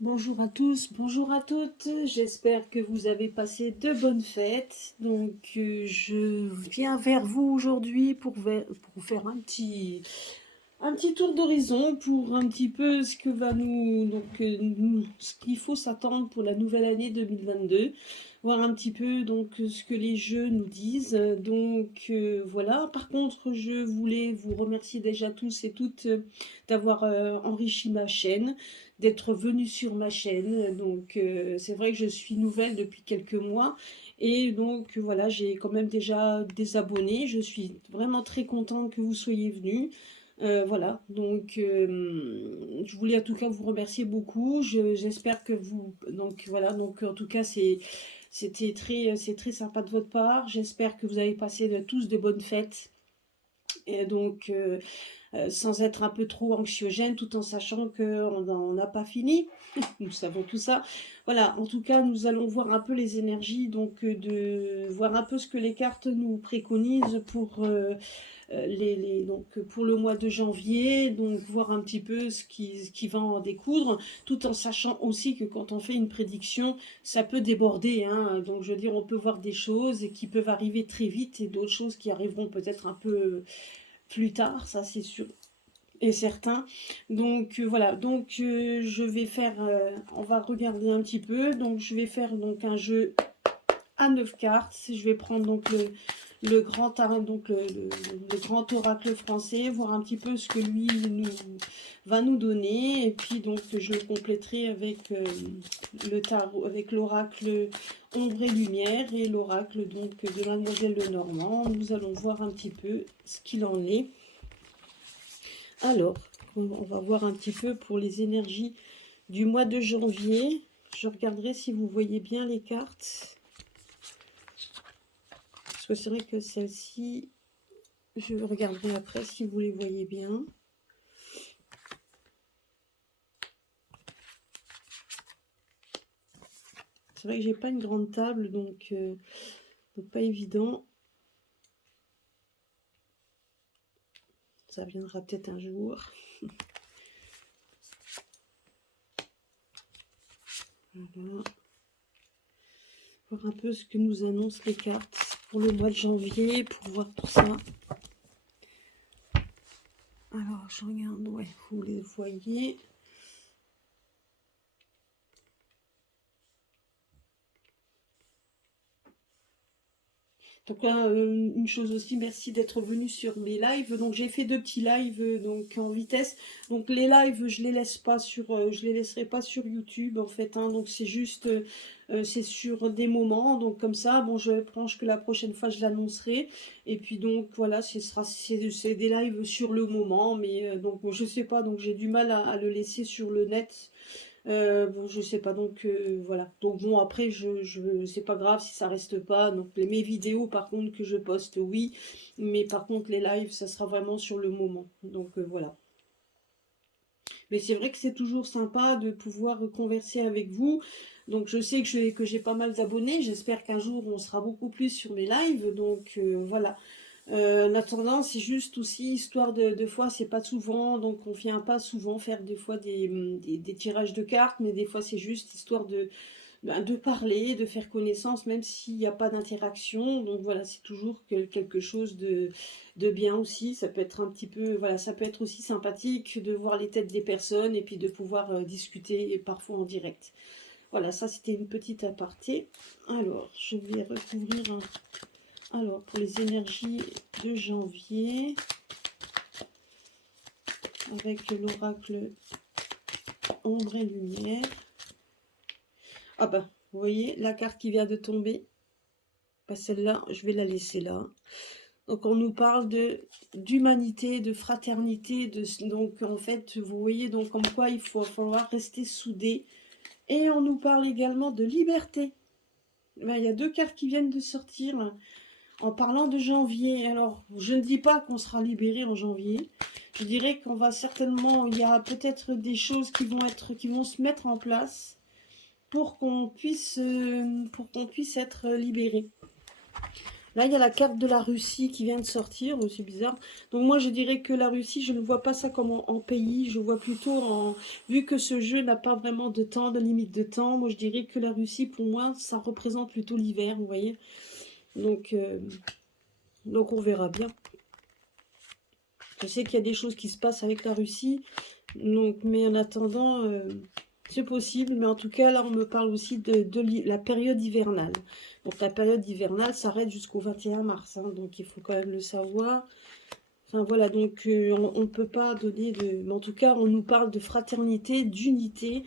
Bonjour à tous, bonjour à toutes. J'espère que vous avez passé de bonnes fêtes. Donc, je viens vers vous aujourd'hui pour vous faire un petit tour d'horizon pour un petit peu ce que va ce qu'il faut s'attendre pour la nouvelle année 2022. Voir un petit peu donc ce que les jeux nous disent. Donc, voilà. Par contre, je voulais vous remercier déjà tous et toutes d'avoir enrichi ma chaîne, d'être venus sur ma chaîne. Donc, c'est vrai que je suis nouvelle depuis quelques mois. Et donc, voilà, j'ai quand même déjà des abonnés. Je suis vraiment très contente que vous soyez venus. Voilà, donc je voulais en tout cas vous remercier beaucoup. J'espère que vous... Donc voilà, donc en tout cas c'est très sympa de votre part. J'espère que vous avez passé tous de bonnes fêtes. Et donc sans être un peu trop anxiogène, tout en sachant qu'on n'a pas fini. Nous savons tout ça. Voilà, en tout cas, nous allons voir un peu les énergies, donc de voir un peu ce que les cartes nous préconisent pour donc pour le mois de janvier, donc voir un petit peu ce qui va en découdre, tout en sachant aussi que quand on fait une prédiction, ça peut déborder, hein. Donc je veux dire, on peut voir des choses qui peuvent arriver très vite et d'autres choses qui arriveront peut-être un peu plus tard, ça c'est sûr et certain. Donc voilà, donc je vais faire, on va regarder un petit peu, donc je vais faire donc un jeu à 9 cartes. Je vais prendre donc le grand donc le grand oracle français, voir un petit peu ce que lui va nous donner, et puis donc je le compléterai avec le tarot, avec l'oracle ombre et lumière et l'oracle donc de Mademoiselle Lenormand. Nous allons voir un petit peu ce qu'il en est. Alors, on va voir un petit peu pour les énergies du mois de janvier. Je regarderai si vous voyez bien les cartes. Parce que c'est vrai que celle-ci, je regarderai après si vous les voyez bien. C'est vrai que j'ai pas une grande table, donc pas évident. Ça viendra peut-être un jour. Voilà. Voir un peu ce que nous annoncent les cartes pour le mois de janvier, pour voir tout ça. Alors, je regarde, ouais, vous les voyez. Donc là, une chose aussi, merci d'être venu sur mes lives. Donc j'ai fait 2 petits lives donc en vitesse. Donc les lives, je les laisse pas sur, je les laisserai pas sur YouTube en fait, hein. Donc c'est juste, c'est sur des moments. Donc comme ça, bon, je pense que la prochaine fois je l'annoncerai. Et puis donc voilà, c'est des lives sur le moment, mais donc bon, je sais pas, donc j'ai du mal à le laisser sur le net. Bon, je sais pas, donc voilà. Donc bon, après, c'est pas grave si ça reste pas. Donc mes vidéos, par contre, que je poste, oui. Mais par contre, les lives, ça sera vraiment sur le moment. Donc voilà. Mais c'est vrai que c'est toujours sympa de pouvoir converser avec vous. Donc je sais que j'ai pas mal d'abonnés. J'espère qu'un jour, on sera beaucoup plus sur mes lives. Donc voilà. En attendant, c'est juste aussi histoire de fois, c'est pas souvent, donc on vient pas souvent faire des fois des tirages de cartes, mais des fois c'est juste histoire de parler, de faire connaissance, même s'il n'y a pas d'interaction. Donc voilà, c'est toujours quelque chose de bien aussi. Ça peut être un petit peu, voilà, ça peut être aussi sympathique de voir les têtes des personnes et puis de pouvoir discuter parfois en direct. Voilà, ça c'était une petite aparté. Alors, je vais recouvrir alors, pour les énergies de janvier, avec l'oracle ombre et lumière. Ah bah, vous voyez la carte qui vient de tomber. Bah, celle-là, je vais la laisser là. Donc, on nous parle d'humanité, de fraternité. Donc, en fait, vous voyez, donc comme quoi il faut falloir rester soudés. Et on nous parle également de liberté. Bah, il y a 2 cartes qui viennent de sortir. En parlant de janvier, alors je ne dis pas qu'on sera libéré en janvier. Je dirais qu'on va certainement, il y a peut-être des choses qui vont se mettre en place pour qu'on puisse être libéré. Là, il y a la carte de la Russie qui vient de sortir, aussi bizarre. Donc moi, je dirais que la Russie, je ne vois pas ça comme en pays, je vois plutôt en... Vu que ce jeu n'a pas vraiment de temps, de limite de temps, moi je dirais que la Russie, pour moi, ça représente plutôt l'hiver, vous voyez. Donc, donc on verra bien. Je sais qu'il y a des choses qui se passent avec la Russie, donc, mais en attendant, c'est possible. Mais en tout cas, là, on me parle aussi de la période hivernale. Donc, la période hivernale s'arrête jusqu'au 21 mars, hein, donc il faut quand même le savoir. Enfin, voilà, donc on ne peut pas donner de... Mais en tout cas, on nous parle de fraternité, d'unité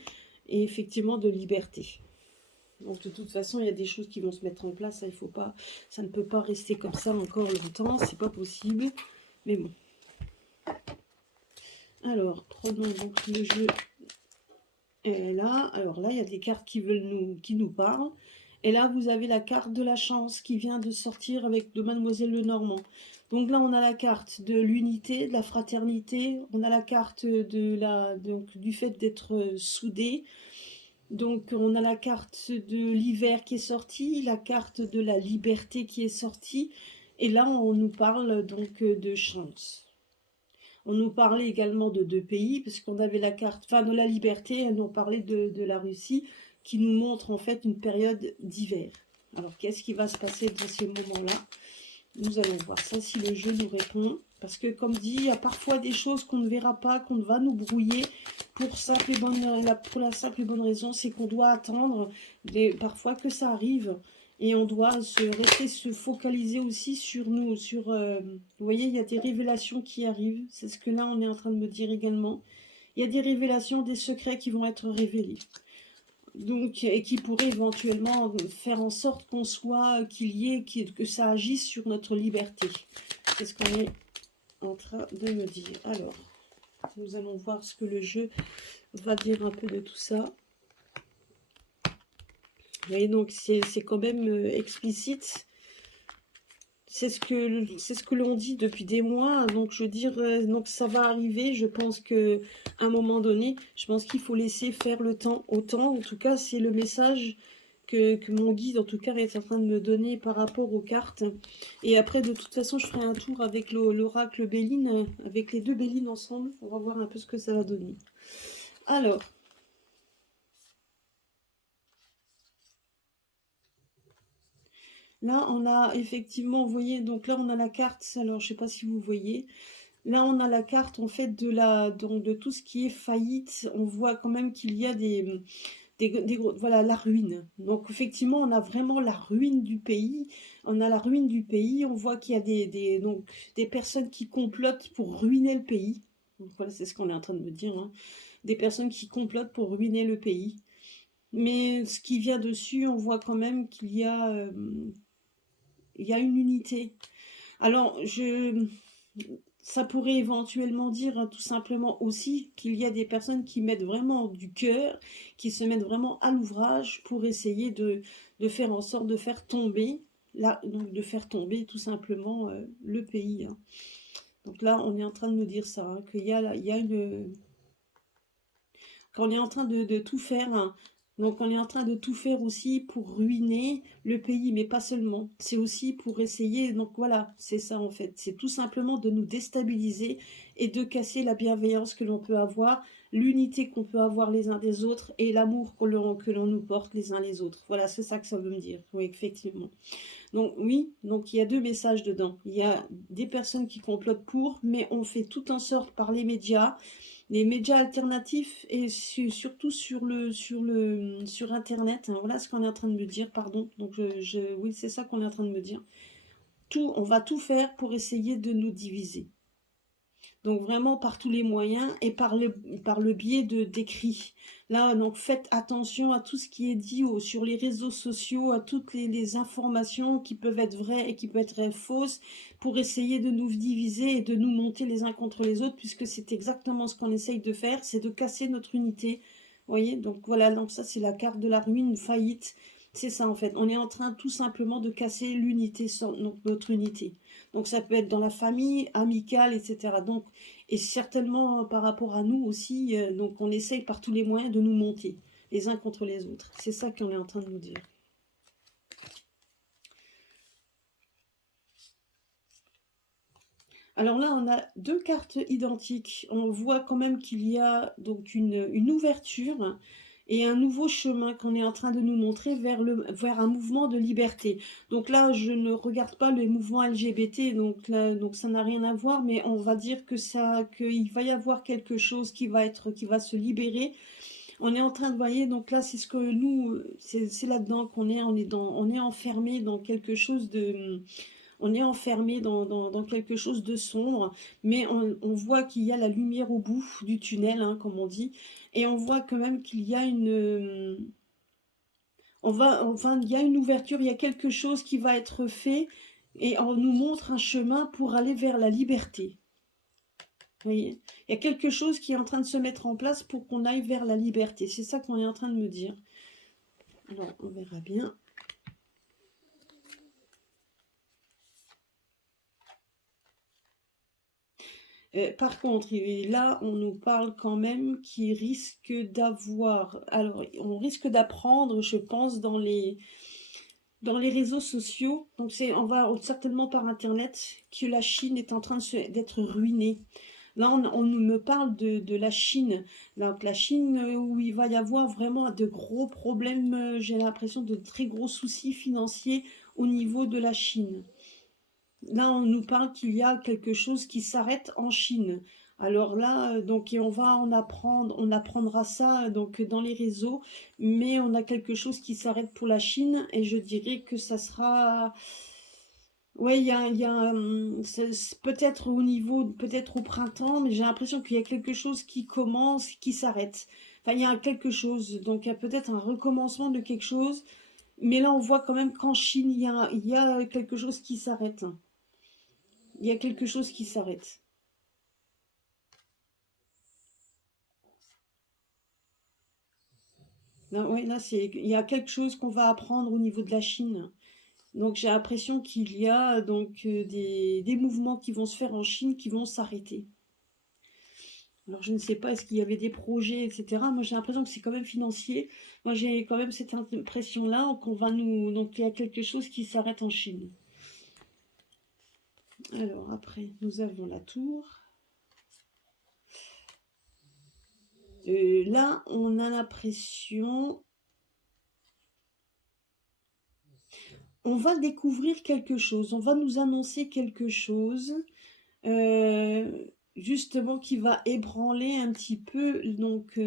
et effectivement de liberté. Donc, de toute façon, il y a des choses qui vont se mettre en place. Ça, il faut pas, ça ne peut pas rester comme ça encore longtemps. C'est pas possible. Mais bon. Alors, prenons donc le jeu. Et là, alors là, il y a des cartes qui nous parlent. Et là, vous avez la carte de la chance qui vient de sortir avec de Mademoiselle Lenormand. Donc là, on a la carte de l'unité, de la fraternité. On a la carte du fait d'être soudé. Donc, on a la carte de l'hiver qui est sortie, la carte de la liberté qui est sortie. Et là, on nous parle donc de chance. On nous parlait également de deux pays, parce qu'on avait la carte, enfin de la liberté, et nous parlait de la Russie, qui nous montre en fait une période d'hiver. Alors qu'est-ce qui va se passer dans ces moments-là? Nous allons voir ça si le jeu nous répond. Parce que comme dit, il y a parfois des choses qu'on ne verra pas, qu'on va nous brouiller pour la simple et bonne raison, c'est qu'on doit attendre parfois que ça arrive. Et on doit rester se focaliser aussi sur nous. Vous voyez, il y a des révélations qui arrivent. C'est ce que là, on est en train de me dire également. Il y a des révélations, des secrets qui vont être révélés. Donc, et qui pourraient éventuellement faire en sorte qu'on soit, que ça agisse sur notre liberté. C'est ce qu'on est en train de me dire. Alors, nous allons voir ce que le jeu va dire un peu de tout ça. Vous voyez, donc c'est quand même explicite. C'est ce que l'on dit depuis des mois. Donc, je veux dire, donc ça va arriver. Je pense que à un moment donné, je pense qu'il faut laisser faire le temps au temps. En tout cas, c'est le message que mon guide, en tout cas, est en train de me donner par rapport aux cartes. Et après, de toute façon, je ferai un tour avec l'oracle Béline, avec les deux Bélines ensemble. On va voir un peu ce que ça va donner. Alors, là, on a effectivement, vous voyez, donc là, on a la carte. Alors, je ne sais pas si vous voyez. Là, on a la carte, en fait, donc, de tout ce qui est faillite. On voit quand même qu'il y a voilà, la ruine. Donc, effectivement, on a vraiment la ruine du pays. On a la ruine du pays. On voit qu'il y a donc, des personnes qui complotent pour ruiner le pays. Donc, voilà, c'est ce qu'on est en train de me dire, hein. Des personnes qui complotent pour ruiner le pays. Mais ce qui vient dessus, on voit quand même qu'il y a une unité. Alors, ça pourrait éventuellement dire tout simplement aussi qu'il y a des personnes qui mettent vraiment du cœur, qui se mettent vraiment à l'ouvrage pour essayer de faire en sorte de faire tomber, donc de faire tomber tout simplement le pays, hein. Donc là, on est en train de nous dire ça, hein, qu'il y a, qu'on est en train de tout faire, hein. Donc on est en train de tout faire aussi pour ruiner le pays, mais pas seulement. C'est aussi pour essayer, donc voilà, c'est ça en fait. C'est tout simplement de nous déstabiliser et de casser la bienveillance que l'on peut avoir, l'unité qu'on peut avoir les uns des autres et l'amour que l'on nous porte les uns les autres. Voilà, c'est ça que ça veut me dire, oui, effectivement. Donc oui, donc il y a deux messages dedans. Il y a des personnes qui complotent pour, mais on fait tout en sorte par les médias alternatifs et surtout sur Internet, hein. Voilà ce qu'on est en train de me dire, pardon. Donc oui, c'est ça qu'on est en train de me dire. On va tout faire pour essayer de nous diviser. Donc vraiment par tous les moyens et par le biais d'écrits. Là, donc faites attention à tout ce qui est dit sur les réseaux sociaux, à toutes les informations qui peuvent être vraies et qui peuvent être fausses pour essayer de nous diviser et de nous monter les uns contre les autres, puisque c'est exactement ce qu'on essaye de faire, c'est de casser notre unité. Vous voyez, donc voilà, donc ça c'est la carte de la ruine, faillite. C'est ça en fait, on est en train tout simplement de casser l'unité, notre unité. Donc ça peut être dans la famille, amicale, etc. Donc, et certainement par rapport à nous aussi, donc on essaye par tous les moyens de nous monter les uns contre les autres. C'est ça qu'on est en train de nous dire. Alors là, on a 2 cartes identiques. On voit quand même qu'il y a donc une ouverture et un nouveau chemin qu'on est en train de nous montrer vers un mouvement de liberté. Donc là, je ne regarde pas les mouvements LGBT, donc là, donc ça n'a rien à voir, mais on va dire qu'il va y avoir quelque chose qui va se libérer. On est en train de, voyez, donc là, c'est ce que nous, c'est là-dedans qu'on est, on est enfermé dans quelque chose de, on est enfermé dans quelque chose de sombre, mais on voit qu'il y a la lumière au bout du tunnel, hein, comme on dit, et on voit quand même qu'il y a enfin, il y a une ouverture, il y a quelque chose qui va être fait, et on nous montre un chemin pour aller vers la liberté. Vous voyez, il y a quelque chose qui est en train de se mettre en place pour qu'on aille vers la liberté. C'est ça qu'on est en train de me dire. Alors, on verra bien. Par contre, là, on nous parle quand même qu'il risque d'avoir... Alors, on risque d'apprendre, je pense, dans les réseaux sociaux, donc on va certainement par Internet, que la Chine est en train d'être ruinée. Là, on me parle de la Chine. Donc, la Chine, où il va y avoir vraiment de gros problèmes, j'ai l'impression de très gros soucis financiers au niveau de la Chine. Là, on nous parle qu'il y a quelque chose qui s'arrête en Chine. Alors là, donc et on apprendra ça donc dans les réseaux, mais on a quelque chose qui s'arrête pour la Chine et je dirais que ça sera, ouais, il y a peut-être au niveau, peut-être au printemps, mais j'ai l'impression qu'il y a quelque chose qui commence, qui s'arrête. Enfin, il y a quelque chose, donc il y a peut-être un recommencement de quelque chose, mais là on voit quand même qu'en Chine il y a quelque chose qui s'arrête. Il y a quelque chose qui s'arrête. Là, ouais, là, il y a quelque chose qu'on va apprendre au niveau de la Chine. Donc j'ai l'impression qu'il y a donc des mouvements qui vont se faire en Chine qui vont s'arrêter. Alors je ne sais pas, est-ce qu'il y avait des projets, etc. Moi j'ai l'impression que c'est quand même financier. Moi j'ai quand même cette impression-là qu'on va nous... Donc il y a quelque chose qui s'arrête en Chine. Alors après, nous avons la tour. Là, on a l'impression... On va découvrir quelque chose, on va nous annoncer quelque chose, justement qui va ébranler un petit peu donc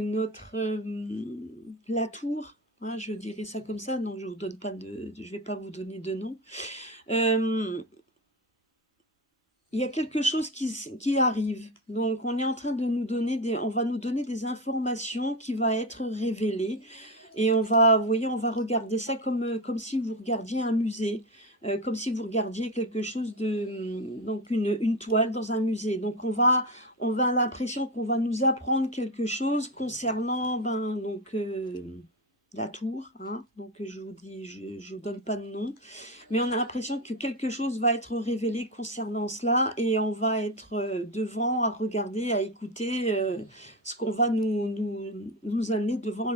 la tour, hein, je dirais ça comme ça, non je vous donne pas je vais pas vous donner de nom. Il y a quelque chose qui arrive, donc on est en train de nous donner on va nous donner des informations qui va être révélées. Et on va, vous voyez, on va regarder ça comme si vous regardiez un musée, comme si vous regardiez quelque chose donc une toile dans un musée. Donc on va l'impression qu'on va nous apprendre quelque chose concernant, ben, donc, la tour, hein. Donc je vous dis, je vous donne pas de nom, mais on a l'impression que quelque chose va être révélé concernant cela et on va être devant à regarder, à écouter ce qu'on va nous amener devant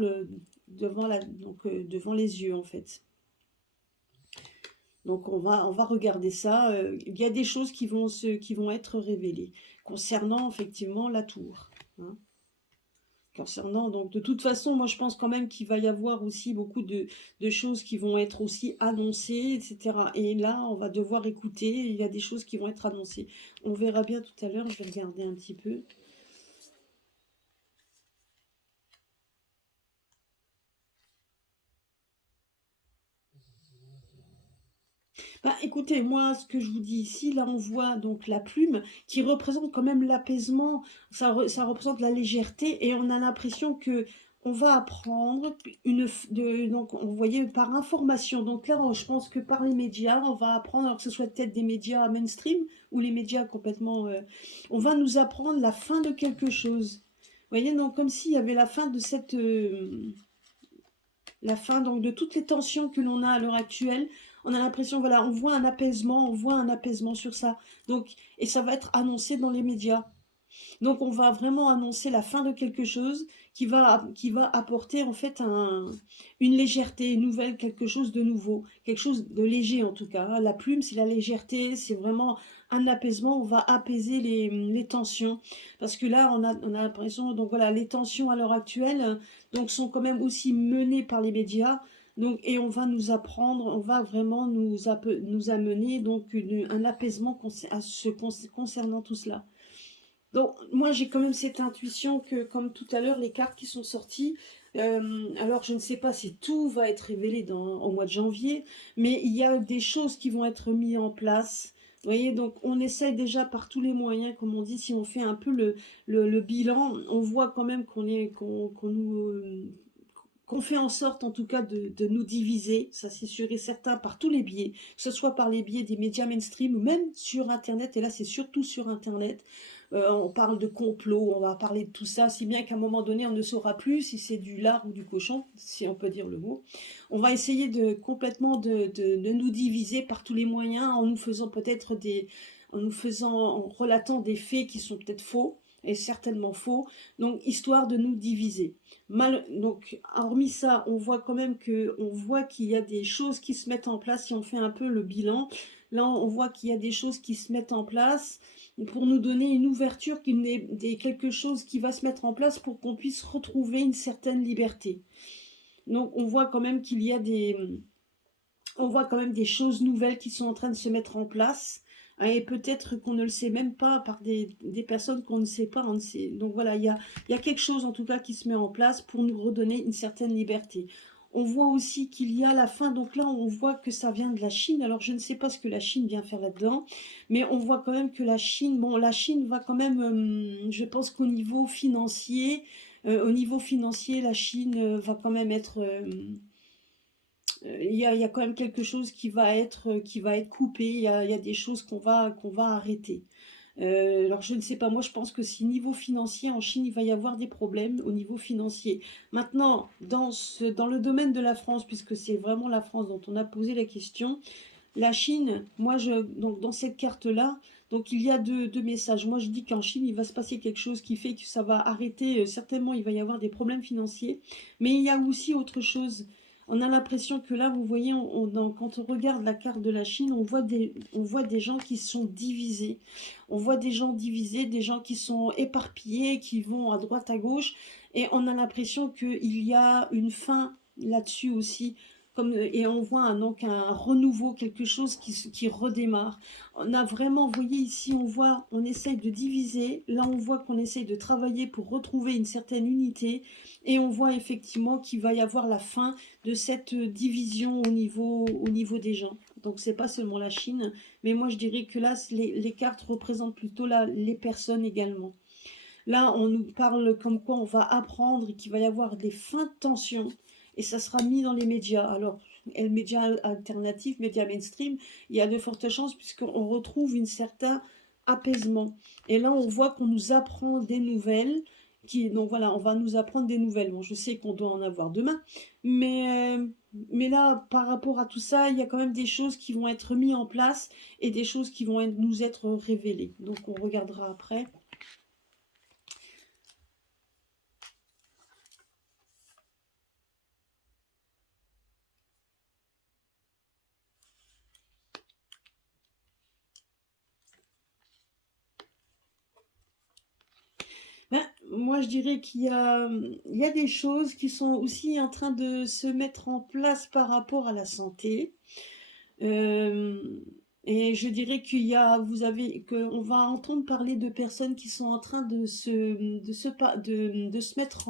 les yeux en fait. Donc on va regarder ça. Il y a des choses qui vont être révélées concernant effectivement la tour, hein. Concernant, donc de toute façon, moi je pense quand même qu'il va y avoir aussi beaucoup de choses qui vont être aussi annoncées, etc. Et là, on va devoir écouter, il y a des choses qui vont être annoncées. On verra bien tout à l'heure, je vais regarder un petit peu. Bah, écoutez, moi, ce que je vous dis ici, là, on voit donc la plume qui représente quand même l'apaisement, ça représente la légèreté, et on a l'impression que on va apprendre donc on voyait par information. Donc là, je pense que par les médias, on va apprendre, alors que ce soit peut-être des médias mainstream ou les médias complètement, on va nous apprendre la fin de quelque chose. Vous voyez, donc comme s'il y avait la fin de la fin donc de toutes les tensions que l'on a à l'heure actuelle. On a l'impression, voilà, on voit un apaisement sur ça. Donc, et ça va être annoncé dans les médias. Donc on va vraiment annoncer la fin de quelque chose qui va apporter en fait une légèreté nouvelle, quelque chose de nouveau, quelque chose de léger en tout cas, hein. La plume, c'est la légèreté, c'est vraiment un apaisement, on va apaiser les tensions. Parce que là, on a l'impression, donc voilà, les tensions à l'heure actuelle donc, sont quand même aussi menées par les médias. Donc, et on va nous apprendre, on va vraiment nous amener donc un apaisement concernant tout cela. Donc, moi, j'ai quand même cette intuition que, comme tout à l'heure, les cartes qui sont sorties, alors je ne sais pas si tout va être révélé au mois de janvier, mais il y a des choses qui vont être mises en place. Vous voyez, donc on essaye déjà par tous les moyens, comme on dit, si on fait un peu le bilan, on voit quand même qu'on fait en sorte en tout cas de nous diviser, ça c'est sûr et certain, par tous les biais, que ce soit par les biais des médias mainstream ou même sur Internet, et là c'est surtout sur Internet. On parle de complot, on va parler de tout ça, si bien qu'à un moment donné on ne saura plus si c'est du lard ou du cochon, si on peut dire le mot. On va essayer complètement de nous diviser par tous les moyens en nous faisant peut-être en relatant des faits qui sont peut-être faux, et certainement faux, donc histoire de nous diviser. Donc, hormis ça, on voit quand même qu'il y a des choses qui se mettent en place si on fait un peu le bilan. Là, on voit qu'il y a des choses qui se mettent en place pour nous donner une ouverture, quelque chose qui va se mettre en place pour qu'on puisse retrouver une certaine liberté. Donc, on voit quand même on voit quand même des choses nouvelles qui sont en train de se mettre en place. Et peut-être qu'on ne le sait même pas par des personnes qu'on ne sait pas. Donc voilà, il y a quelque chose en tout cas qui se met en place pour nous redonner une certaine liberté. On voit aussi qu'il y a la fin, donc là on voit que ça vient de la Chine. Alors je ne sais pas ce que la Chine vient faire là-dedans, mais on voit quand même que la Chine va quand même, je pense qu'au niveau financier, la Chine va quand même être... il y a quand même quelque chose qui va être coupé, il y a des choses qu'on va arrêter. Alors je ne sais pas, moi je pense que si niveau financier en Chine, il va y avoir des problèmes au niveau financier. Maintenant, dans le domaine de la France, puisque c'est vraiment la France dont on a posé la question, la Chine, donc dans cette carte-là, donc il y a deux messages. Moi je dis qu'en Chine, il va se passer quelque chose qui fait que ça va arrêter, certainement il va y avoir des problèmes financiers, mais il y a aussi autre chose. On a l'impression que là, vous voyez, quand on regarde la carte de la Chine, on voit des gens qui sont divisés. On voit des gens divisés, des gens qui sont éparpillés, qui vont à droite, à gauche, et on a l'impression qu'il y a une fin là-dessus aussi. Et on voit donc un renouveau, quelque chose qui redémarre. On a vraiment, vous voyez ici, on essaye de diviser. Là, on voit qu'on essaye de travailler pour retrouver une certaine unité. Et on voit effectivement qu'il va y avoir la fin de cette division au niveau des gens. Donc, c'est pas seulement la Chine, mais moi, je dirais que là, les cartes représentent plutôt les personnes également. Là, on nous parle comme quoi on va apprendre et qu'il va y avoir des fins de tension et ça sera mis dans les médias. Alors, les médias alternatifs, médias mainstream, il y a de fortes chances puisqu'on retrouve un certain apaisement. Et là, on voit qu'on nous apprend des nouvelles. Donc voilà, on va nous apprendre des nouvelles. Bon, je sais qu'on doit en avoir demain, mais là, par rapport à tout ça, il y a quand même des choses qui vont être mises en place et des choses qui vont nous être révélées. Donc, on regardera après. Ben, moi, je dirais il y a des choses qui sont aussi en train de se mettre en place par rapport à la santé. Euh, et je dirais qu'on va entendre parler de personnes qui sont en train de se mettre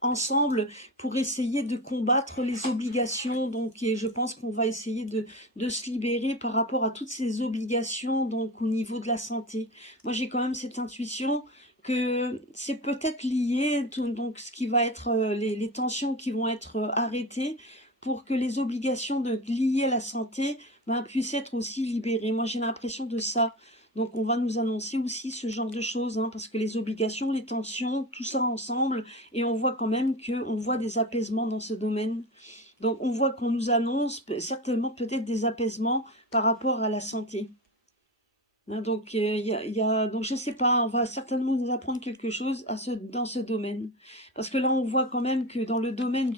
ensemble pour essayer de combattre les obligations. Donc, et je pense qu'on va essayer de se libérer par rapport à toutes ces obligations, donc au niveau de la santé. Moi, j'ai quand même cette intuition que c'est peut-être lié, donc ce qui va être les tensions qui vont être arrêtées pour que les obligations liées à la santé puissent être aussi libérées. Moi, j'ai l'impression de ça. Donc, on va nous annoncer aussi ce genre de choses, hein, parce que les obligations, les tensions, tout ça ensemble, et on voit quand même qu'on voit des apaisements dans ce domaine. Donc, on voit qu'on nous annonce certainement peut-être des apaisements par rapport à la santé. Hein, donc, donc je sais pas, on va certainement nous apprendre quelque chose dans ce domaine. Parce que là, on voit quand même que dans le domaine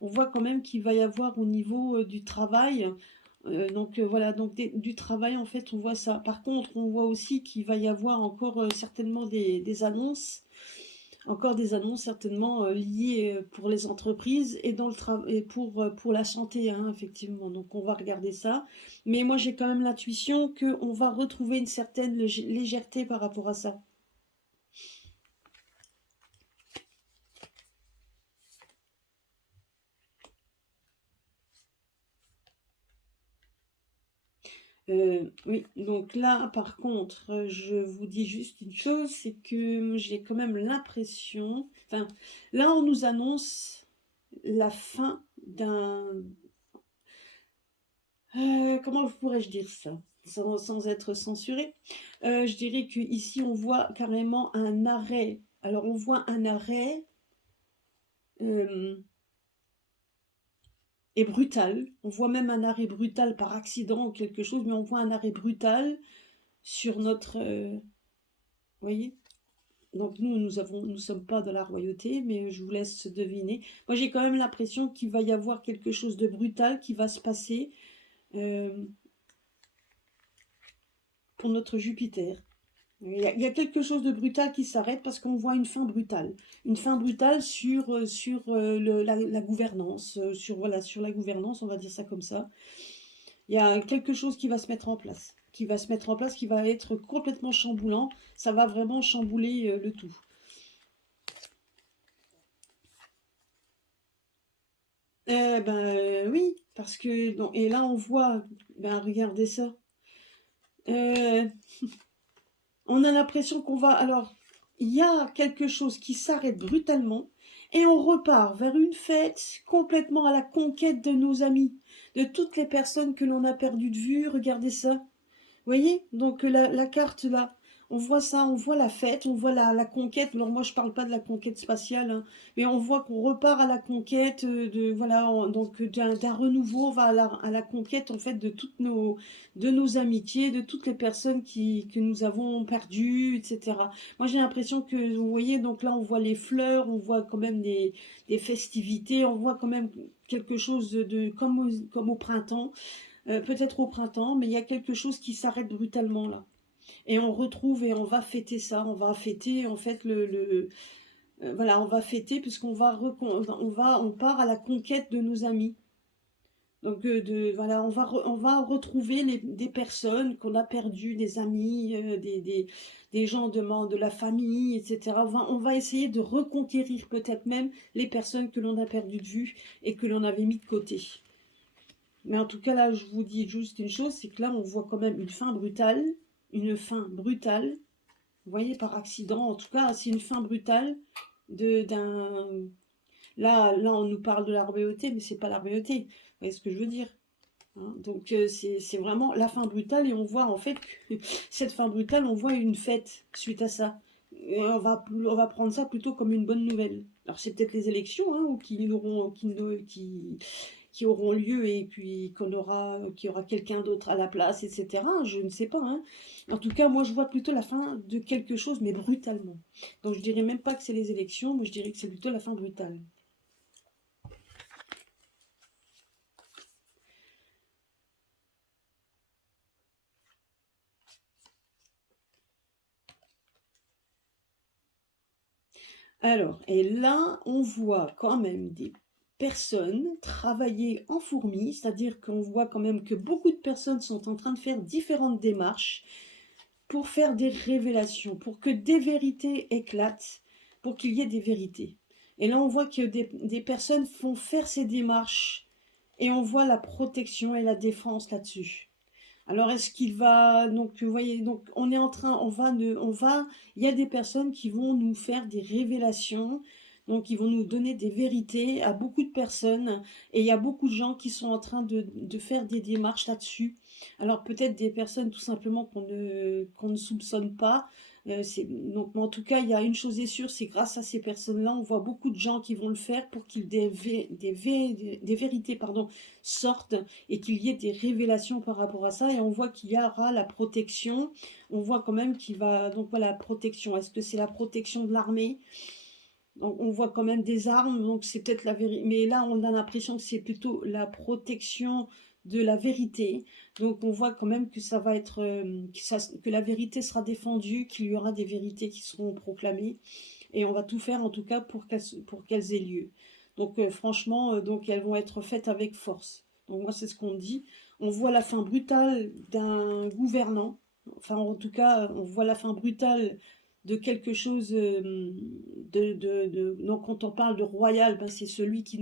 on voit quand même qu'il va y avoir au niveau du travail, donc voilà, donc du travail, en fait, on voit ça. Par contre, on voit aussi qu'il va y avoir encore certainement des annonces, encore des annonces certainement liées pour les entreprises et dans le travail et pour la santé, hein, effectivement. Donc on va regarder ça. Mais moi j'ai quand même l'intuition qu'on va retrouver une certaine légèreté par rapport à ça. Oui, donc là par contre, je vous dis juste une chose, c'est que j'ai quand même l'impression, enfin là on nous annonce la fin d'un, comment pourrais-je dire ça? Sans être censuré. Je dirais qu'ici, on voit carrément un arrêt. Alors, on voit un arrêt euh, et brutal. On voit même un arrêt brutal par accident ou quelque chose, mais on voit un arrêt brutal sur notre. Vous voyez? Donc, nous sommes pas de la royauté, mais je vous laisse deviner. Moi, j'ai quand même l'impression qu'il va y avoir quelque chose de brutal qui va se passer euh, pour notre Jupiter. Il y a quelque chose de brutal qui s'arrête parce qu'on voit une fin brutale. Une fin brutale sur la gouvernance, voilà, sur la gouvernance, on va dire ça comme ça. Il y a quelque chose qui va se mettre en place, qui va se mettre en place, qui va être complètement chamboulant. Ça va vraiment chambouler le tout. Oui, parce que et là on voit, ben regardez ça. Euh, On a l'impression qu'on va... Alors, il y a quelque chose qui s'arrête brutalement et on repart vers une fête complètement à la conquête de nos amis, de toutes les personnes que l'on a perdues de vue. Regardez ça. Voyez, donc la carte là, on voit ça, on voit la fête, on voit la conquête. Alors moi je parle pas de la conquête spatiale, hein, mais on voit qu'on repart à la conquête de voilà, donc d'un renouveau, on va à la conquête en fait de nos amitiés, de toutes les personnes que nous avons perdues, etc. Moi j'ai l'impression que vous voyez, donc là on voit les fleurs, on voit quand même des festivités, on voit quand même quelque chose comme au printemps. Peut-être au printemps, mais il y a quelque chose qui s'arrête brutalement là. Et on retrouve et on va fêter ça. On va fêter en fait voilà, on va fêter puisqu'on on part à la conquête de nos amis. Donc voilà, on va retrouver des personnes qu'on a perdues, des amis, des gens de la famille, etc. On va essayer de reconquérir peut-être même les personnes que l'on a perdues de vue et que l'on avait mis de côté. Mais en tout cas, là, je vous dis juste une chose, c'est que là, on voit quand même une fin brutale, vous voyez, par accident, en tout cas, c'est une fin brutale d'un... Là, on nous parle de la royauté, mais c'est pas la royauté, vous voyez ce que je veux dire, hein. Donc, c'est vraiment la fin brutale, et on voit, en fait, que cette fin brutale, on voit une fête suite à ça. Et on va prendre ça plutôt comme une bonne nouvelle. Alors, c'est peut-être les élections, hein, ou qui auront lieu et puis qu'il y aura quelqu'un d'autre à la place, etc. Je ne sais pas, hein. En tout cas, moi, je vois plutôt la fin de quelque chose, mais brutalement. Donc, je dirais même pas que c'est les élections, mais je dirais que c'est plutôt la fin brutale. Alors, et là, on voit quand même des personnes travailler en fourmi, c'est-à-dire qu'on voit quand même que beaucoup de personnes sont en train de faire différentes démarches pour faire des révélations, pour que des vérités éclatent, pour qu'il y ait des vérités. Et là, on voit que des personnes font faire ces démarches et on voit la protection et la défense là-dessus. Alors, est-ce qu'il va... Donc, vous voyez, donc on est en train, il y a des personnes qui vont nous faire des révélations, donc ils vont nous donner des vérités à beaucoup de personnes, et il y a beaucoup de gens qui sont en train de faire des démarches là-dessus. Alors, peut-être des personnes tout simplement qu'on ne soupçonne pas, Donc, mais en tout cas, il y a une chose est sûre, c'est grâce à ces personnes-là, on voit beaucoup de gens qui vont le faire pour qu'il des vérités pardon, sortent et qu'il y ait des révélations par rapport à ça. Et on voit qu'il y aura la protection. On voit quand même qu'il va... Donc voilà, la protection. Est-ce que c'est la protection de l'armée? Donc, on voit quand même des armes, donc c'est peut-être la vérité. Mais là, on a l'impression que c'est plutôt la protection de la vérité. Donc, on voit quand même que ça va être, que la vérité sera défendue, qu'il y aura des vérités qui seront proclamées. Et on va tout faire, en tout cas, pour qu'elles aient lieu. Donc, franchement, donc elles vont être faites avec force. Donc, moi, c'est ce qu'on dit. On voit la fin brutale d'un gouvernant. Enfin, en tout cas, on voit la fin brutale de quelque chose donc quand on parle de royal, ben c'est celui qui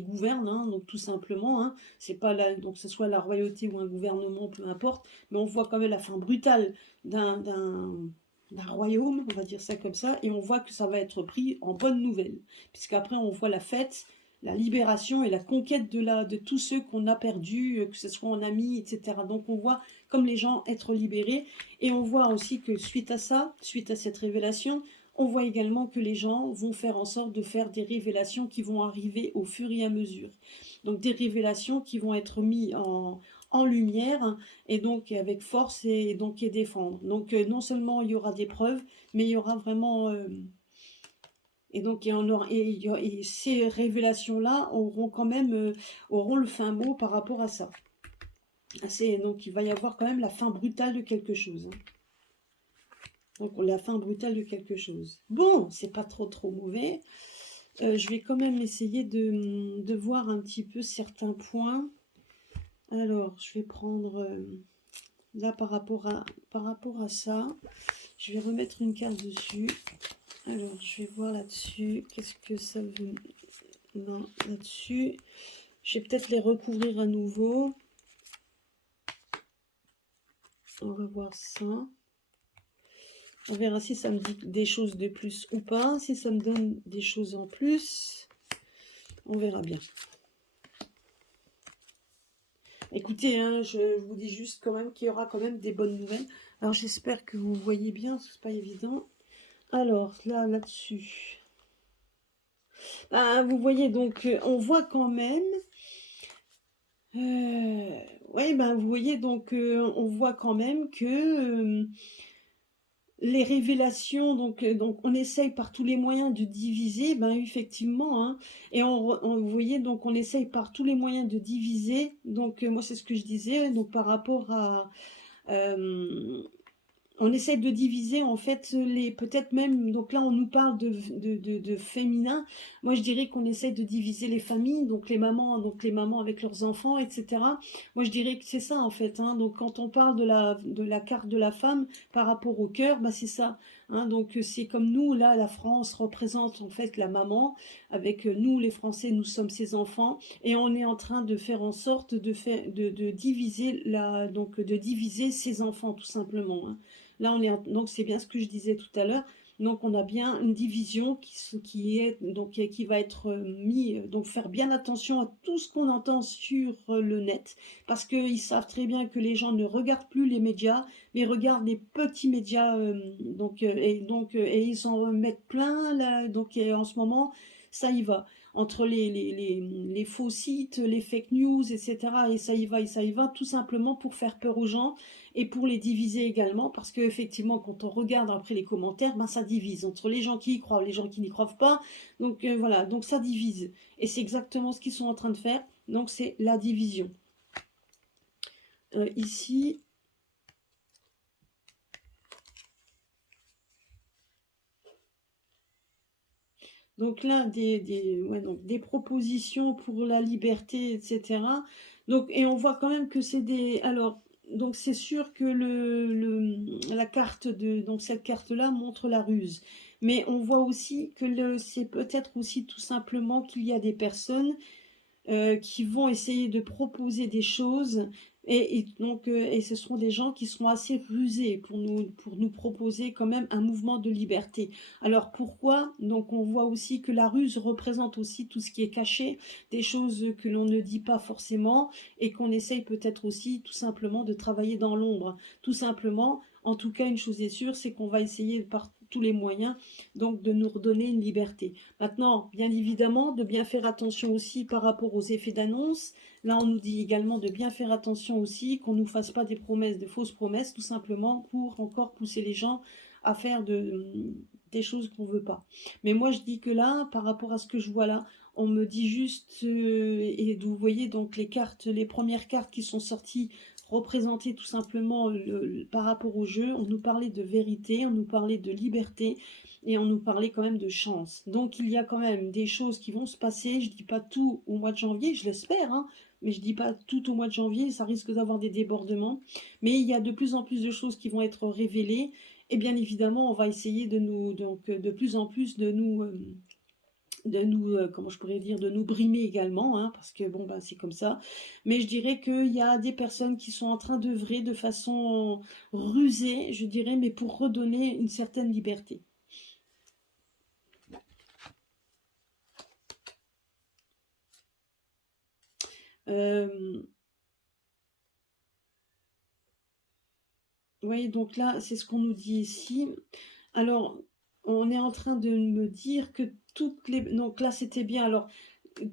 gouverne, hein, donc tout simplement, hein, c'est pas donc que ce soit la royauté ou un gouvernement, peu importe, mais on voit quand même la fin brutale d'un royaume, on va dire ça comme ça, et on voit que ça va être pris en bonne nouvelle, puisqu'après on voit la fête, la libération et la conquête de tous ceux qu'on a perdus, que ce soit en amis, etc. Donc on voit comme les gens être libérés, et on voit aussi que suite à ça, suite à cette révélation, on voit également que les gens vont faire en sorte de faire des révélations qui vont arriver au fur et à mesure. Donc des révélations qui vont être mises en lumière et donc avec force et donc et défendre. Donc non seulement il y aura des preuves, mais il y aura vraiment... et donc et ces révélations-là auront quand même auront le fin mot par rapport à ça. Donc il va y avoir quand même la fin brutale de quelque chose. Hein. Donc la fin brutale de quelque chose. Bon, c'est pas trop mauvais. Je vais quand même essayer de voir un petit peu certains points. Alors, je vais prendre là par rapport à ça. Je vais remettre une carte dessus. Alors, je vais voir là-dessus. Qu'est-ce que ça veut... Non, là-dessus. Je vais peut-être les recouvrir à nouveau. On va voir ça. On verra si ça me dit des choses de plus ou pas. Si ça me donne des choses en plus, on verra bien. Écoutez, hein, je vous dis juste quand même qu'il y aura quand même des bonnes nouvelles. Alors j'espère que vous voyez bien, c'est pas évident. Alors là-dessus. Vous voyez donc, on voit quand même... oui, vous voyez donc, on voit quand même que... les révélations, donc on essaye par tous les moyens de diviser, effectivement, hein, et vous voyez, donc on essaye par tous les moyens de diviser, donc moi c'est ce que je disais, donc par rapport à, on essaie de diviser en fait peut-être même, donc là on nous parle de féminin, moi je dirais qu'on essaie de diviser les familles, donc les mamans avec leurs enfants, etc. Moi je dirais que c'est ça en fait, hein. Donc quand on parle de la carte de la femme par rapport au cœur, c'est ça, hein. Donc c'est comme nous, là la France représente en fait la maman, avec nous les Français, nous sommes ses enfants, et on est en train de faire en sorte de diviser de diviser ses enfants tout simplement, hein. Là, donc c'est bien ce que je disais tout à l'heure. Donc on a bien une division qui va être mis. Donc faire bien attention à tout ce qu'on entend sur le net, parce qu'ils savent très bien que les gens ne regardent plus les médias, mais regardent les petits médias. Et ils en mettent plein là. Donc en ce moment, ça y va. Entre les faux sites, les fake news, etc. Et ça y va, tout simplement pour faire peur aux gens et pour les diviser également, parce que effectivement, quand on regarde après les commentaires, ça divise entre les gens qui y croient, les gens qui n'y croient pas. Donc voilà, donc ça divise. Et c'est exactement ce qu'ils sont en train de faire. Donc c'est la division. Ici... Donc là, des propositions pour la liberté, etc. Donc, et on voit quand même que c'est des... Alors, donc c'est sûr que la carte donc cette carte-là montre la ruse. Mais on voit aussi que c'est peut-être aussi tout simplement qu'il y a des personnes qui vont essayer de proposer des choses Et donc, et ce seront des gens qui seront assez rusés pour nous proposer quand même un mouvement de liberté. Alors pourquoi? Donc on voit aussi que la ruse représente aussi tout ce qui est caché, des choses que l'on ne dit pas forcément et qu'on essaye peut-être aussi tout simplement de travailler dans l'ombre. Tout simplement, en tout cas, une chose est sûre, c'est qu'on va essayer par tous les moyens donc de nous redonner une liberté. Maintenant, bien évidemment, de bien faire attention aussi par rapport aux effets d'annonce. Là, on nous dit également de bien faire attention aussi, qu'on ne nous fasse pas des promesses, de fausses promesses, tout simplement pour encore pousser les gens à faire des choses qu'on ne veut pas. Mais moi, je dis que là, par rapport à ce que je vois là, on me dit juste, et vous voyez donc les cartes, les premières cartes qui sont sorties représentaient tout simplement par rapport au jeu, on nous parlait de vérité, on nous parlait de liberté, et on nous parlait quand même de chance. Donc il y a quand même des choses qui vont se passer, je ne dis pas tout au mois de janvier, je l'espère, hein, mais je ne dis pas tout au mois de janvier, ça risque d'avoir des débordements. Mais il y a de plus en plus de choses qui vont être révélées. Et bien évidemment, on va essayer de nous, donc de plus en plus comment je pourrais dire, de nous brimer également, hein, parce que bon, ben, c'est comme ça. Mais je dirais qu'il y a des personnes qui sont en train d'œuvrer de façon rusée, je dirais, mais pour redonner une certaine liberté. Euh, Oui, donc là, c'est ce qu'on nous dit ici. Alors, on est en train de me dire que toutes les... Donc là, c'était bien. Alors,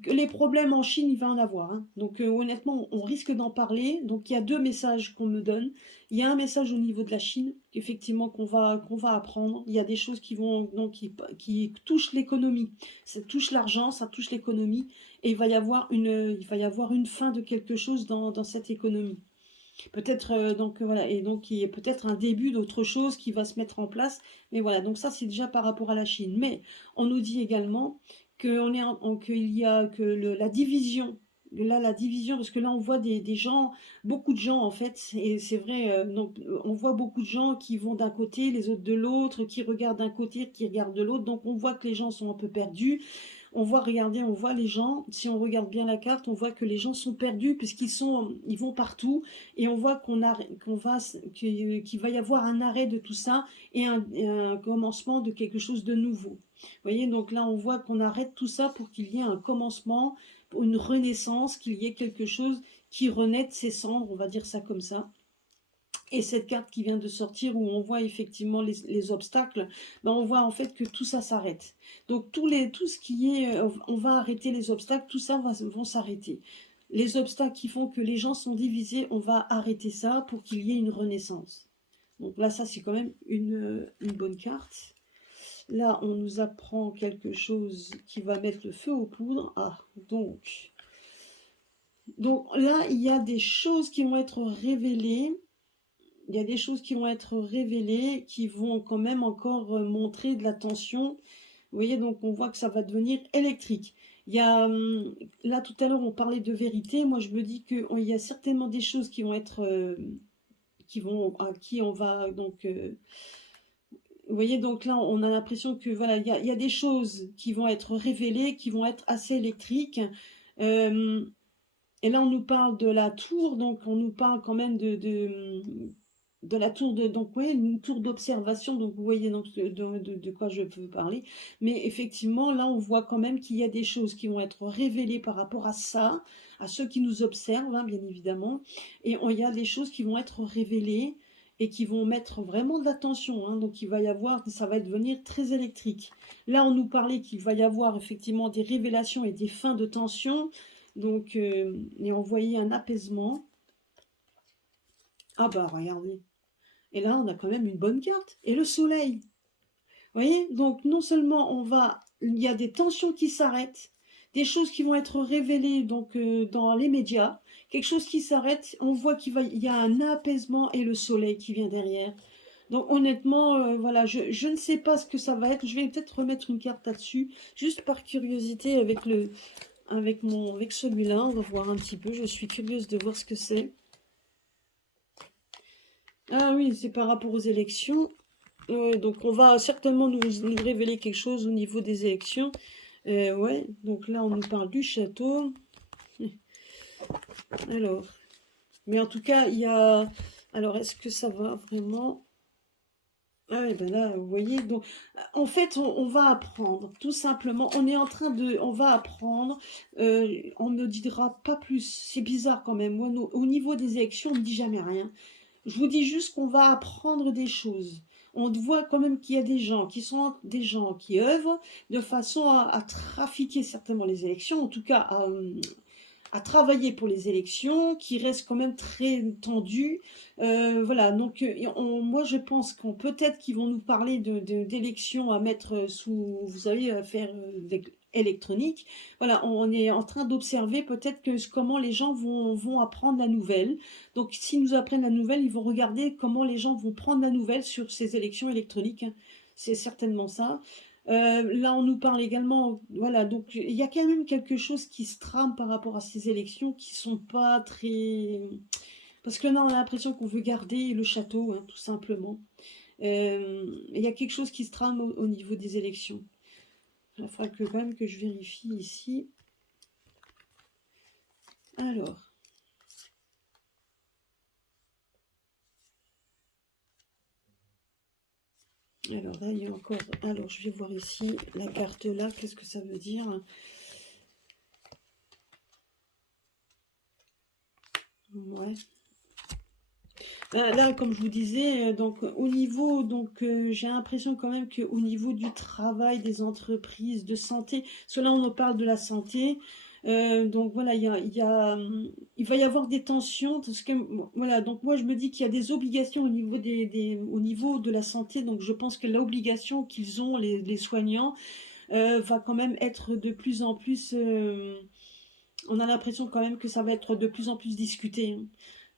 que les problèmes en Chine, il va en avoir, hein. Donc, honnêtement, on risque d'en parler. Donc, il y a deux messages qu'on me donne. Il y a un message au niveau de la Chine, effectivement, qu'on va apprendre. Il y a des choses qui vont, donc, qui touchent l'économie. Ça touche l'argent, ça touche l'économie. Et il va y avoir une fin de quelque chose dans cette économie. Peut-être donc voilà, et donc il y a peut-être un début d'autre chose qui va se mettre en place. Mais voilà, donc ça c'est déjà par rapport à la Chine. Mais on nous dit également qu'il y a que la division. Là, la division, parce que là, on voit des gens, beaucoup de gens en fait, et c'est vrai, donc on voit beaucoup de gens qui vont d'un côté, les autres de l'autre, qui regardent d'un côté, qui regardent de l'autre, donc on voit que les gens sont un peu perdus. On voit, regardez, on voit les gens, si on regarde bien la carte, on voit que les gens sont perdus ils vont partout et on voit qu'il va y avoir un arrêt de tout ça et un commencement de quelque chose de nouveau. Vous voyez, donc là, on voit qu'on arrête tout ça pour qu'il y ait un commencement, une renaissance, qu'il y ait quelque chose qui renaît de ses cendres, on va dire ça comme ça. Et cette carte qui vient de sortir où on voit effectivement les obstacles, ben on voit en fait que tout ça s'arrête. Donc tout ce qui est, on va arrêter les obstacles, tout ça vont s'arrêter. Les obstacles qui font que les gens sont divisés, on va arrêter ça pour qu'il y ait une renaissance. Donc là, ça c'est quand même une bonne carte. Là, on nous apprend quelque chose qui va mettre le feu aux poudres. Ah, donc là, il y a des choses qui vont être révélées. Il y a des choses qui vont être révélées, qui vont quand même encore montrer de la tension. Vous voyez, donc on voit que ça va devenir électrique. Il y a, là, tout à l'heure, on parlait de vérité. Moi, je me dis qu'il y a certainement des choses qui vont être, à qui on va, donc, vous voyez, donc là, on a l'impression que, voilà, il y a des choses qui vont être révélées, qui vont être assez électriques. Et là, on nous parle de la tour, donc on nous parle quand même de la tour donc oui, une tour d'observation, donc vous voyez donc de quoi je peux parler. Mais effectivement, là, on voit quand même qu'il y a des choses qui vont être révélées par rapport à ça, à ceux qui nous observent, hein, bien évidemment. Et il y a des choses qui vont être révélées et qui vont mettre vraiment de l'attention, hein. Donc il va y avoir, ça va devenir très électrique. Là, on nous parlait qu'il va y avoir effectivement des révélations et des fins de tension. Donc, et on voyait un apaisement. Ah bah regardez. Et là, on a quand même une bonne carte. Et le soleil. Vous voyez? Donc, non seulement il y a des tensions qui s'arrêtent, des choses qui vont être révélées donc, dans les médias, quelque chose qui s'arrête, on voit il y a un apaisement et le soleil qui vient derrière. Donc honnêtement, voilà, je ne sais pas ce que ça va être. Je vais peut-être remettre une carte là-dessus, juste par curiosité avec celui-là. On va voir un petit peu. Je suis curieuse de voir ce que c'est. Ah oui, c'est par rapport aux élections. Donc on va certainement nous révéler quelque chose au niveau des élections. Ouais, donc là on nous parle du château. Alors, Mais en tout cas, il y a... Alors, est-ce que ça va vraiment? Ah ouais, ben là, vous voyez, donc, en fait, on va apprendre, tout simplement. On est en train de... On va apprendre. On ne dira pas plus. C'est bizarre quand même. Moi, au niveau des élections, on ne dit jamais rien. Je vous dis juste qu'on va apprendre des choses. On voit quand même qu'il y a des gens qui sont des gens qui œuvrent de façon à trafiquer certainement les élections, en tout cas à travailler pour les élections, qui restent quand même très tendues. Voilà, donc moi je pense qu'on peut-être qu'ils vont nous parler d'élections à mettre sous, vous savez, à faire électronique. Voilà, on est en train d'observer peut-être que comment les gens vont apprendre la nouvelle. Donc s'ils nous apprennent la nouvelle, ils vont regarder comment les gens vont prendre la nouvelle sur ces élections électroniques, hein. C'est certainement ça. Là, on nous parle également, voilà, donc il y a quand même quelque chose qui se trame par rapport à ces élections qui sont pas très... Parce que là, on a l'impression qu'on veut garder le château, hein, tout simplement. Il y a quelque chose qui se trame au niveau des élections. Il faudra que, quand même que je vérifie ici. Alors, là, il y a encore... Alors, je vais voir ici, la carte là, qu'est-ce que ça veut dire? Ouais. Là, comme je vous disais, donc au niveau, donc j'ai l'impression quand même qu'au niveau du travail, des entreprises, de santé, parce que là on en parle de la santé, donc voilà, il va y avoir des tensions, parce que voilà, donc moi je me dis qu'il y a des obligations au niveau au niveau de la santé, donc je pense que l'obligation qu'ils ont les soignants va quand même être de plus en plus, on a l'impression quand même que ça va être de plus en plus discuté, hein.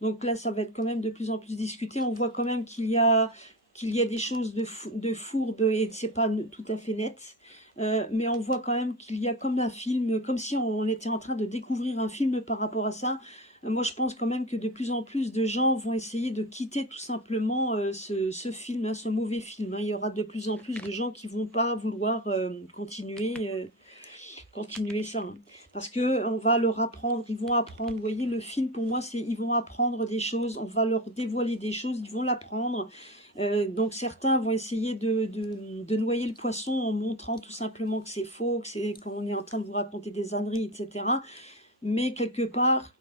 Donc là, ça va être quand même de plus en plus discuté. On voit quand même qu'il y a des choses de fourbe et c'est pas tout à fait net. Mais on voit quand même qu'il y a comme un film, comme si on était en train de découvrir un film par rapport à ça. Moi, je pense quand même que de plus en plus de gens vont essayer de quitter tout simplement ce film, hein, ce mauvais film, hein. Il y aura de plus en plus de gens qui vont pas vouloir continuer ça, hein. Parce que on va leur apprendre, ils vont apprendre. Vous voyez, le film pour moi, c'est ils vont apprendre des choses, on va leur dévoiler des choses, ils vont l'apprendre. Donc certains vont essayer de noyer le poisson en montrant tout simplement que c'est faux, que c'est quand on est en train de vous raconter des âneries, etc. Mais quelque part,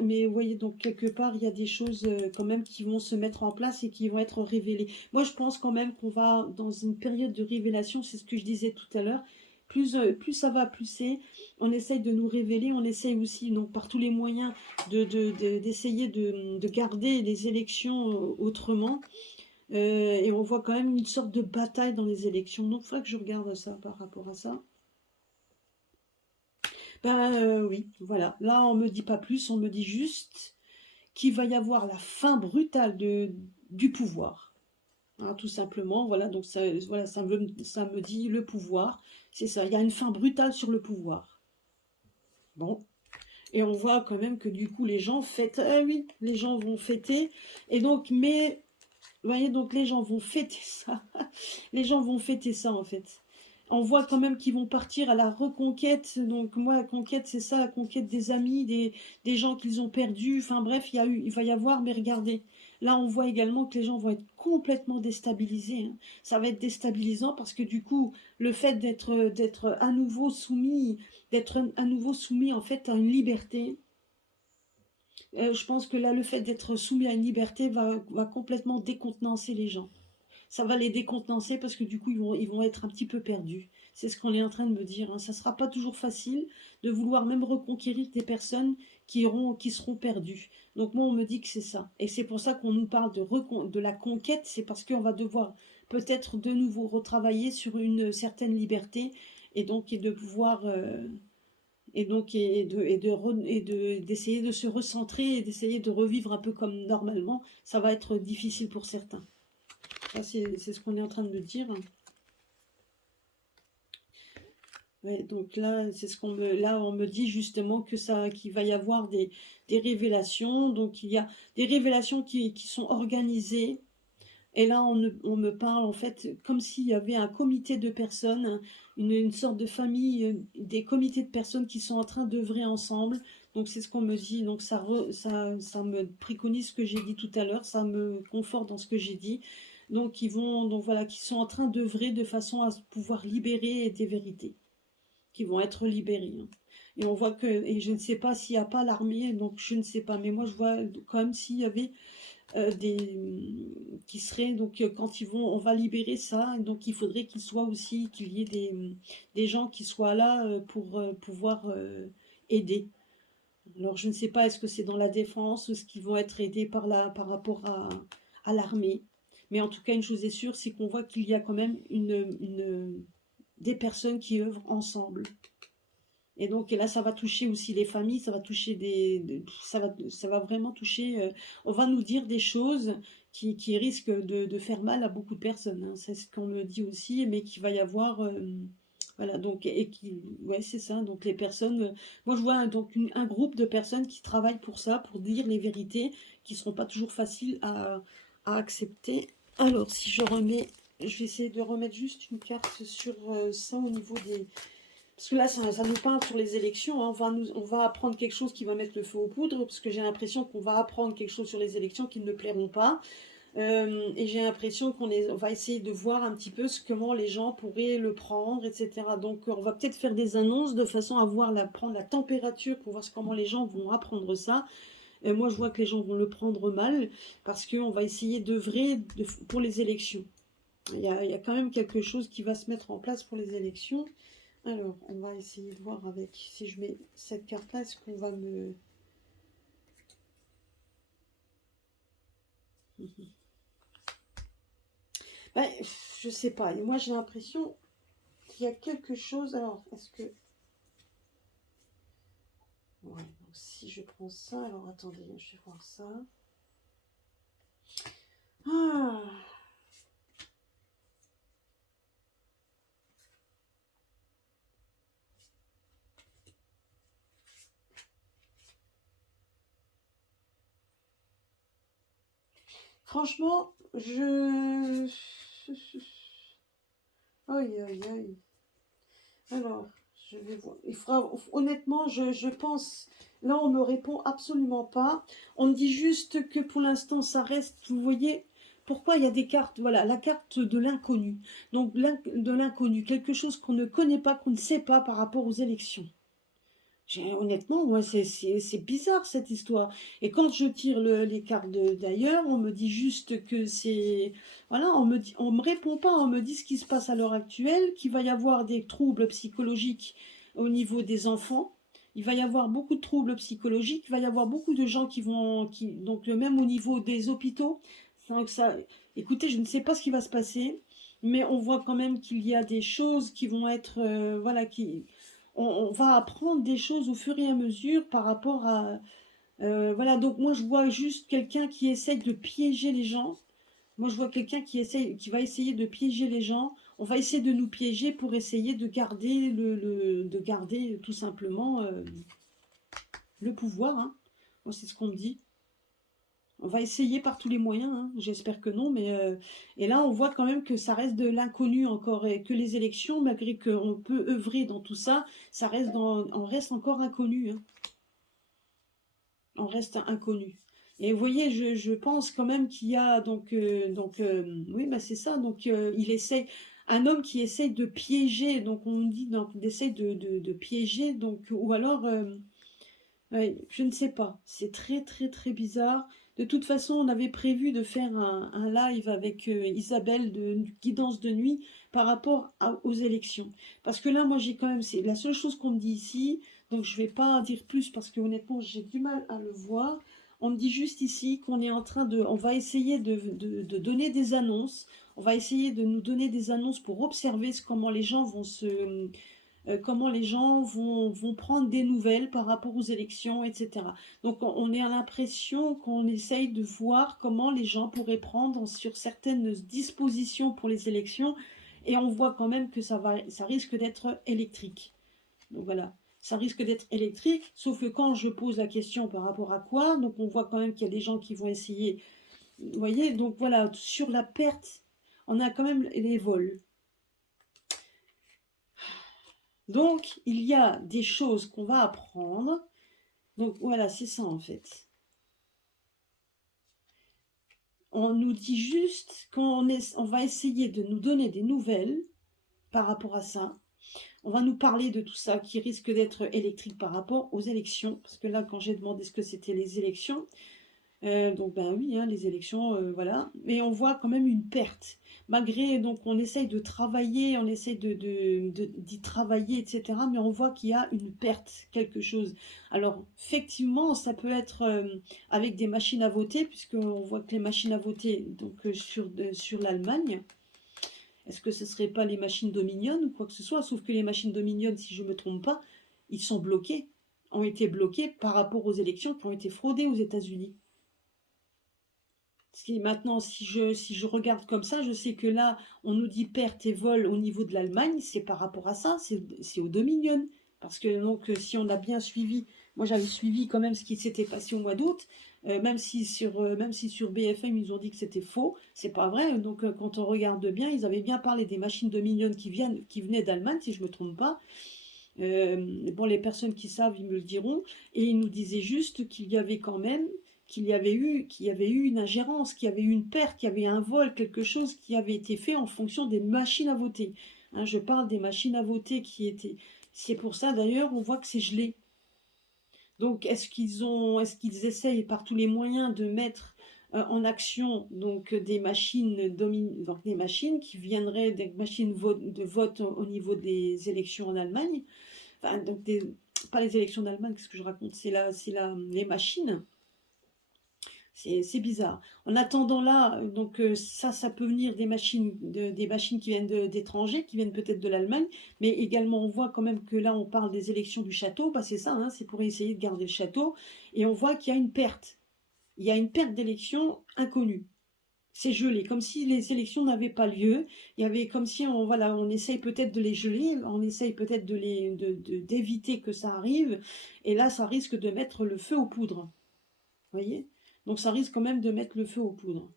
mais vous voyez, donc quelque part, il y a des choses quand même qui vont se mettre en place et qui vont être révélées. Moi, je pense quand même qu'on va dans une période de révélation, c'est ce que je disais tout à l'heure. Plus ça va, plus c'est. On essaye de nous révéler, on essaye aussi, donc par tous les moyens, d'essayer de garder les élections autrement. Et on voit quand même une sorte de bataille dans les élections. Donc, il faudrait que je regarde ça par rapport à ça. Ben oui, voilà. Là, on me dit pas plus, on me dit juste qu'il va y avoir la fin brutale du pouvoir, hein, tout simplement. Voilà, donc ça, voilà, ça me dit le pouvoir. C'est ça, il y a une fin brutale sur le pouvoir. Bon, et on voit quand même que du coup, les gens fêtent. Ah oui, les gens vont fêter. Et donc, mais, vous voyez, donc les gens vont fêter ça. Les gens vont fêter ça, en fait. On voit quand même qu'ils vont partir à la reconquête. Donc moi, la conquête, c'est ça, la conquête des amis, des gens qu'ils ont perdus. Enfin bref, il va y avoir, mais regardez, là on voit également que les gens vont être complètement déstabilisés, hein. Ça va être déstabilisant parce que du coup, le fait d'être à nouveau soumis, en fait à une liberté, je pense que là, le fait d'être soumis à une liberté va complètement décontenancer les gens. Ça va les décontenancer parce que du coup, ils vont être un petit peu perdus. C'est ce qu'on est en train de me dire, hein. Ça ne sera pas toujours facile de vouloir même reconquérir des personnes qui seront perdues. Donc moi, on me dit que c'est ça. Et c'est pour ça qu'on nous parle de la conquête, c'est parce qu'on va devoir peut-être de nouveau retravailler sur une certaine liberté et donc et de pouvoir... et donc d'essayer de se recentrer et d'essayer de revivre un peu comme normalement, ça va être difficile pour certains. Ça, c'est ce qu'on est en train de me dire. Ouais, donc là, là, on me dit justement que qu'il va y avoir des révélations. Donc il y a des révélations qui sont organisées. Et là, on me parle en fait comme s'il y avait un comité de personnes, une sorte de famille, des comités de personnes qui sont en train d'œuvrer ensemble. Donc c'est ce qu'on me dit, donc ça me préconise ce que j'ai dit tout à l'heure, ça me conforte dans ce que j'ai dit. Donc donc voilà, qui sont en train d'œuvrer de façon à pouvoir libérer des vérités, qui vont être libérées, hein. Et on voit que, et je ne sais pas s'il n'y a pas l'armée, donc je ne sais pas, mais moi je vois comme s'il y avait qui seraient, donc quand on va libérer ça, donc il faudrait qu'il soit aussi, qu'il y ait des gens qui soient là pour pouvoir aider. Alors je ne sais pas, est-ce que c'est dans la défense ou est-ce qu'ils vont être aidés par rapport à l'armée. Mais en tout cas, une chose est sûre, c'est qu'on voit qu'il y a quand même des personnes qui œuvrent ensemble. Et donc, et là, ça va toucher aussi les familles, ça va toucher ça va vraiment toucher, on va nous dire des choses qui risquent de faire mal à beaucoup de personnes, hein. C'est ce qu'on me dit aussi, mais qu'il va y avoir, voilà, donc, ouais, c'est ça, donc les personnes, moi je vois donc un groupe de personnes qui travaillent pour ça, pour dire les vérités, qui ne seront pas toujours faciles à accepter. Alors, si je remets, je vais essayer de remettre juste une carte sur ça au niveau des, parce que là, ça nous parle sur les élections, hein. On va apprendre quelque chose qui va mettre le feu aux poudres, parce que j'ai l'impression qu'on va apprendre quelque chose sur les élections qui ne me plairont pas. Et j'ai l'impression on va essayer de voir un petit peu comment les gens pourraient le prendre, etc. Donc, on va peut-être faire des annonces de façon à prendre la température pour voir comment les gens vont apprendre ça. Moi, je vois que les gens vont le prendre mal, parce qu'on va essayer d'œuvrer pour les élections. Il y a quand même quelque chose qui va se mettre en place pour les élections. Alors, on va essayer de voir avec, si je mets cette carte-là, est-ce qu'on va me... Ben, je sais pas. Et moi, j'ai l'impression qu'il y a quelque chose... Alors, est-ce que... Ouais, donc si je prends ça... Alors, attendez, je vais voir ça. Ah! Franchement, Aïe, aïe, aïe. Alors, je vais voir. Honnêtement, je pense... Là, on ne me répond absolument pas. On me dit juste que pour l'instant, ça reste... Vous voyez, pourquoi il y a des cartes? Voilà, la carte de l'inconnu. Donc, de l'inconnu, quelque chose qu'on ne connaît pas, qu'on ne sait pas par rapport aux élections. Honnêtement, moi, c'est bizarre cette histoire. Et quand je tire les cartes d'ailleurs, on me dit juste que c'est... Voilà, on me répond pas, on me dit ce qui se passe à l'heure actuelle, qu'il va y avoir des troubles psychologiques au niveau des enfants. Il va y avoir beaucoup de troubles psychologiques, il va y avoir beaucoup de gens donc même au niveau des hôpitaux. Donc écoutez, je ne sais pas ce qui va se passer, mais on voit quand même qu'il y a des choses qui vont être, voilà, on va apprendre des choses au fur et à mesure par rapport à... voilà, donc moi je vois juste quelqu'un qui essaye de piéger les gens. Moi je vois quelqu'un qui va essayer de piéger les gens. On va essayer de nous piéger pour essayer de garder, de garder tout simplement le pouvoir, hein. Moi c'est ce qu'on me dit. On va essayer par tous les moyens, hein. J'espère que non, mais et là on voit quand même que ça reste de l'inconnu encore et que les élections, malgré qu'on peut œuvrer dans tout ça, on reste encore inconnu, hein. On reste inconnu. Et vous voyez, je pense quand même qu'il y a oui, bah c'est ça. Donc il essaye, un homme qui essaye de piéger, donc on dit donc il essaye de piéger, donc ou alors ouais, je ne sais pas. C'est très, très, très bizarre. De toute façon, on avait prévu de faire un live avec Isabelle de Guidance de nuit par rapport aux élections. Parce que là, moi, j'ai quand même... C'est la seule chose qu'on me dit ici. Donc, je ne vais pas en dire plus parce que honnêtement, j'ai du mal à le voir. On me dit juste ici qu'on est en train de... On va essayer de donner des annonces. On va essayer de nous donner des annonces pour observer comment les gens vont comment les gens vont prendre des nouvelles par rapport aux élections, etc. Donc on est à l'impression qu'on essaye de voir comment les gens pourraient prendre sur certaines dispositions pour les élections, et on voit quand même que ça risque d'être électrique. Donc voilà, ça risque d'être électrique, sauf que quand je pose la question par rapport à quoi, donc on voit quand même qu'il y a des gens qui vont essayer, vous voyez, donc voilà, sur la perte, on a quand même les vols. Donc, il y a des choses qu'on va apprendre, Donc voilà, c'est ça en fait. On nous dit juste on va essayer de nous donner des nouvelles par rapport à ça. On va nous parler de tout ça qui risque d'être électrique par rapport aux élections. Parce que là, quand j'ai demandé ce que c'était les élections, donc ben oui, hein, les élections, voilà. Mais on voit quand même une perte. Malgré, donc on essaye de travailler, on essaye d'y travailler, etc. Mais on voit qu'il y a une perte, quelque chose. Alors, effectivement, ça peut être avec des machines à voter, puisqu'on voit que les machines à voter, donc sur l'Allemagne, est-ce que ce ne serait pas les machines Dominion ou quoi que ce soit? Sauf que les machines Dominion, si je ne me trompe pas, ils sont bloqués, ont été bloqués par rapport aux élections qui ont été fraudées aux États-Unis. Maintenant, si je regarde comme ça, je sais que là, on nous dit perte et vol au niveau de l'Allemagne, c'est par rapport à ça, c'est au Dominion. Parce que donc, si on a bien suivi, moi j'avais suivi quand même ce qui s'était passé au mois d'août, même si sur BFM ils ont dit que c'était faux, c'est pas vrai. Donc quand on regarde bien, ils avaient bien parlé des machines Dominion qui venaient d'Allemagne, si je me trompe pas. Bon, les personnes qui savent, ils me le diront. Et ils nous disaient juste qu'il y avait quand même, qu'il y avait eu une ingérence, qu'il y avait eu une perte, qu'il y avait un vol, quelque chose qui avait été fait en fonction des machines à voter. Hein, je parle des machines à voter qui étaient. C'est pour ça d'ailleurs, on voit que c'est gelé. Donc, est-ce qu'ils essayent par tous les moyens de mettre en action donc donc des machines qui viendraient des machines de vote au niveau des élections en Allemagne, enfin, donc pas les élections d'Allemagne, qu'est-ce que je raconte, les machines. C'est bizarre. En attendant là, donc ça peut venir des machines qui viennent d'étrangers, qui viennent peut-être de l'Allemagne, mais également on voit quand même que là on parle des élections du château, bah c'est ça, hein, c'est pour essayer de garder le château, et on voit qu'il y a une perte. Il y a une perte d'élections inconnue. C'est gelé, comme si les élections n'avaient pas lieu. Il y avait comme si on essaye peut-être de les geler, on essaye peut-être d'éviter que ça arrive, et là ça risque de mettre le feu aux poudres. Vous voyez? Donc ça risque quand même de mettre le feu aux poudres.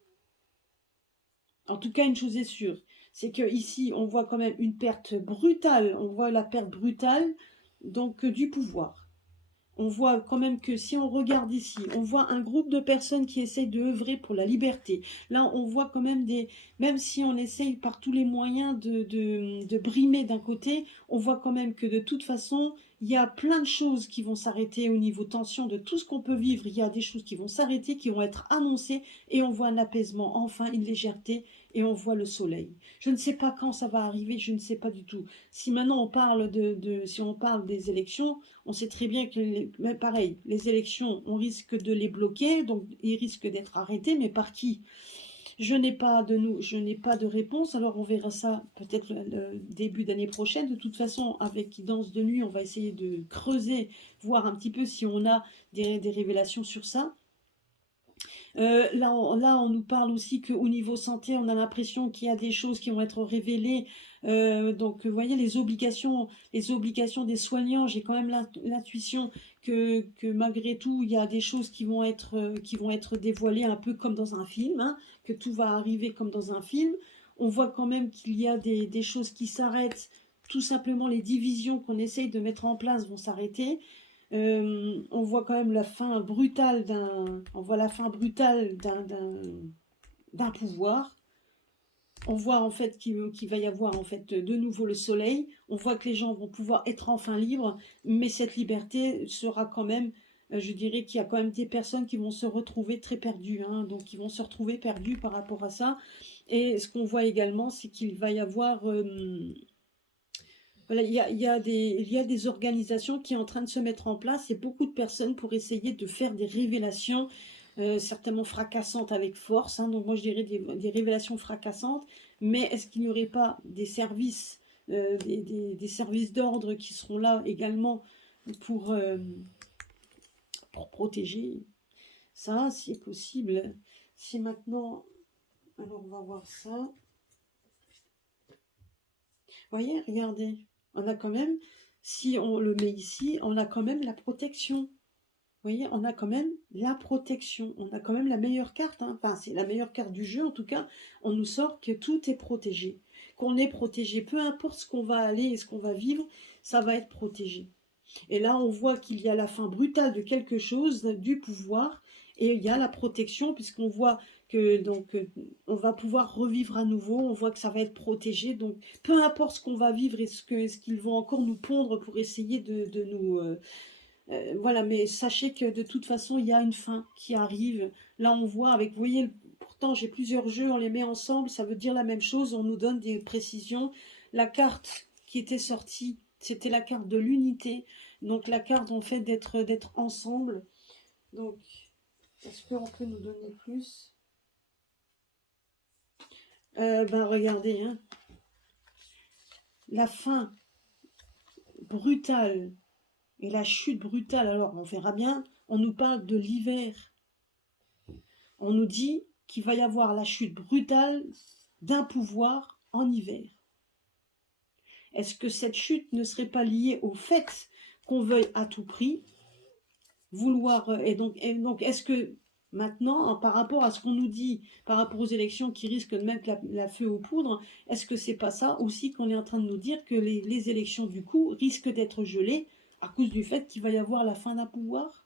En tout cas, une chose est sûre, c'est que ici on voit quand même une perte brutale, on voit la perte brutale donc du pouvoir. On voit quand même que si on regarde ici, on voit un groupe de personnes qui essayent de œuvrer pour la liberté. Là, on voit quand même même si on essaye par tous les moyens de brimer d'un côté, on voit quand même que de toute façon, il y a plein de choses qui vont s'arrêter au niveau tension de tout ce qu'on peut vivre. Il y a des choses qui vont s'arrêter, qui vont être annoncées et on voit un apaisement, enfin une légèreté et on voit le soleil. Je ne sais pas quand ça va arriver, je ne sais pas du tout. Si maintenant on parle si on parle des élections, on sait très bien que, mais pareil, les élections, on risque de les bloquer, donc ils risquent d'être arrêtés, mais par qui? Je n'ai pas de réponse, alors on verra ça peut-être le début d'année prochaine. De toute façon, avec Danse de nuit, on va essayer de creuser, voir un petit peu si on a des révélations sur ça. Là, on nous parle aussi qu'au niveau santé, on a l'impression qu'il y a des choses qui vont être révélées. Donc, vous voyez, les obligations des soignants, j'ai quand même l'intuition que malgré tout, il y a des choses qui vont être dévoilées un peu comme dans un film, hein, que tout va arriver comme dans un film. On voit quand même qu'il y a des choses qui s'arrêtent. Tout simplement, les divisions qu'on essaye de mettre en place vont s'arrêter. On voit quand même la fin brutale d'un pouvoir. On voit en fait qu'il va y avoir en fait de nouveau le soleil. On voit que les gens vont pouvoir être enfin libres, mais cette liberté sera quand même, je dirais qu'il y a quand même des personnes qui vont se retrouver très perdues, hein, donc qui vont se retrouver perdues par rapport à ça. Et ce qu'on voit également, c'est qu'il va y avoir voilà, il y a des organisations qui sont en train de se mettre en place et beaucoup de personnes pour essayer de faire des révélations certainement fracassantes avec force, hein. Donc moi je dirais des révélations fracassantes, mais est-ce qu'il n'y aurait pas des services, des services d'ordre qui seront là également pour, euh, pour protéger ça, si possible. Si maintenant, alors on va voir ça. Voyez, regardez, on a quand même, si on le met ici, on a quand même la protection. Vous voyez, on a quand même la protection. On a quand même la meilleure carte, hein. Enfin, c'est la meilleure carte du jeu, en tout cas. On nous sort que tout est protégé. Qu'on est protégé. Peu importe ce qu'on va aller et ce qu'on va vivre, ça va être protégé. Et là, on voit qu'il y a la fin brutale de quelque chose, du pouvoir, et il y a la protection, puisqu'on voit que donc on va pouvoir revivre à nouveau, on voit que ça va être protégé. Donc, peu importe ce qu'on va vivre et ce qu'ils vont encore nous pondre pour essayer de nous... voilà, mais sachez que de toute façon, il y a une fin qui arrive. Là, on voit avec, vous voyez, pourtant j'ai plusieurs jeux, on les met ensemble, ça veut dire la même chose, on nous donne des précisions. La carte qui était sortie, c'était la carte de l'unité. Donc la carte en fait d'être ensemble. Donc, est-ce qu'on peut nous donner plus? Ben regardez, hein, la fin brutale et la chute brutale. Alors on verra bien, on nous parle de l'hiver. On nous dit qu'il va y avoir la chute brutale d'un pouvoir en hiver. Est-ce que cette chute ne serait pas liée au fait qu'on veuille à tout prix vouloir... Et donc est-ce que maintenant, par rapport à ce qu'on nous dit, par rapport aux élections qui risquent de mettre la feu aux poudres, est-ce que c'est pas ça aussi qu'on est en train de nous dire que les élections, du coup, risquent d'être gelées à cause du fait qu'il va y avoir la fin d'un pouvoir?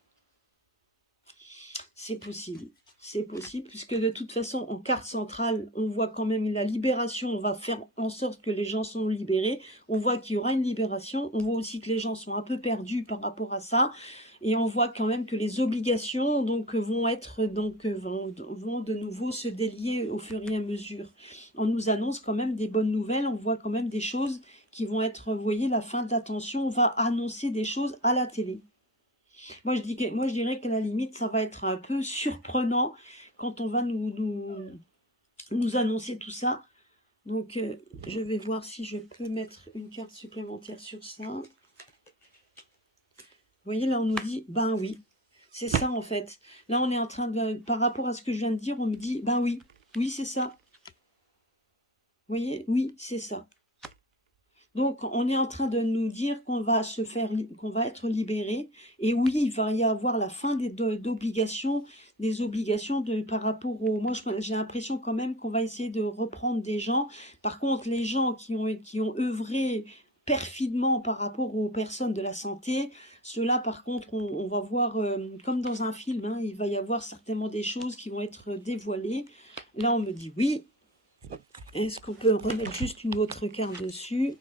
C'est possible. C'est possible, puisque de toute façon, en carte centrale, on voit quand même la libération. On va faire en sorte que les gens sont libérés. On voit qu'il y aura une libération. On voit aussi que les gens sont un peu perdus par rapport à ça. Et on voit quand même que les obligations vont de nouveau se délier au fur et à mesure. On nous annonce quand même des bonnes nouvelles. On voit quand même des choses qui vont être, vous voyez, la fin de la tension. On va annoncer des choses à la télé. Moi, je dirais qu'à la limite, ça va être un peu surprenant quand on va nous annoncer tout ça. Donc, je vais voir si je peux mettre une carte supplémentaire sur ça. Vous voyez, là, on nous dit, ben oui, c'est ça en fait. Là, on est en train de, par rapport à ce que je viens de dire, on me dit, ben oui, oui, c'est ça. Vous voyez, oui, c'est ça. Donc, on est en train de nous dire qu'on va qu'on va être libéré. Et oui, il va y avoir la fin d'obligations, des obligations par rapport au. Moi, j'ai l'impression quand même qu'on va essayer de reprendre des gens. Par contre, les gens qui ont œuvré perfidement par rapport aux personnes de la santé, ceux-là, par contre, on va voir, comme dans un film, hein, il va y avoir certainement des choses qui vont être dévoilées. Là, on me dit oui. Est-ce qu'on peut remettre juste une autre carte dessus?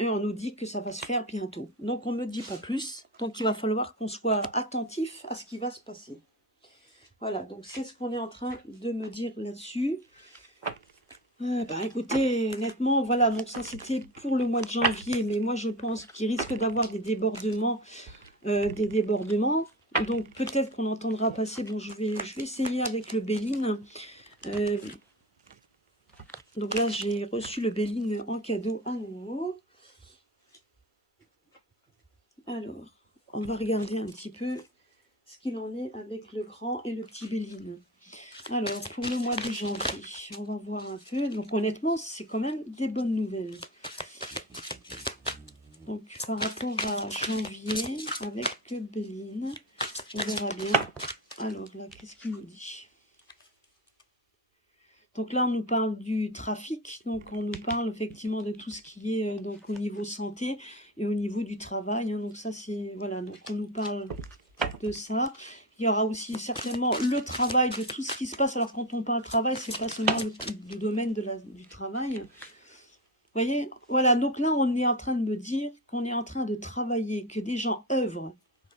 Et on nous dit que ça va se faire bientôt. Donc on ne me dit pas plus. Donc il va falloir qu'on soit attentif à ce qui va se passer. Voilà, donc c'est ce qu'on est en train de me dire là-dessus. Écoutez, honnêtement, voilà, donc ça c'était pour le mois de janvier, mais moi je pense qu'il risque d'avoir des débordements. Donc peut-être qu'on entendra passer, bon je vais essayer avec le Béline. Donc là j'ai reçu le Béline en cadeau à nouveau. Alors, on va regarder un petit peu ce qu'il en est avec le grand et le petit Béline. Alors, pour le mois de janvier, on va voir un peu. Donc, honnêtement, c'est quand même des bonnes nouvelles. Donc, par rapport à janvier, avec Béline, on verra bien. Alors là, qu'est-ce qu'il nous dit? Donc là, on nous parle du trafic, donc on nous parle effectivement de tout ce qui est donc au niveau santé et au niveau du travail. Hein. Donc ça, c'est voilà. Donc on nous parle de ça. Il y aura aussi certainement le travail de tout ce qui se passe. Alors quand on parle travail, c'est pas seulement le domaine du travail. Vous voyez, voilà. Donc là, on est en train de me dire qu'on est en train de travailler, que des gens œuvrent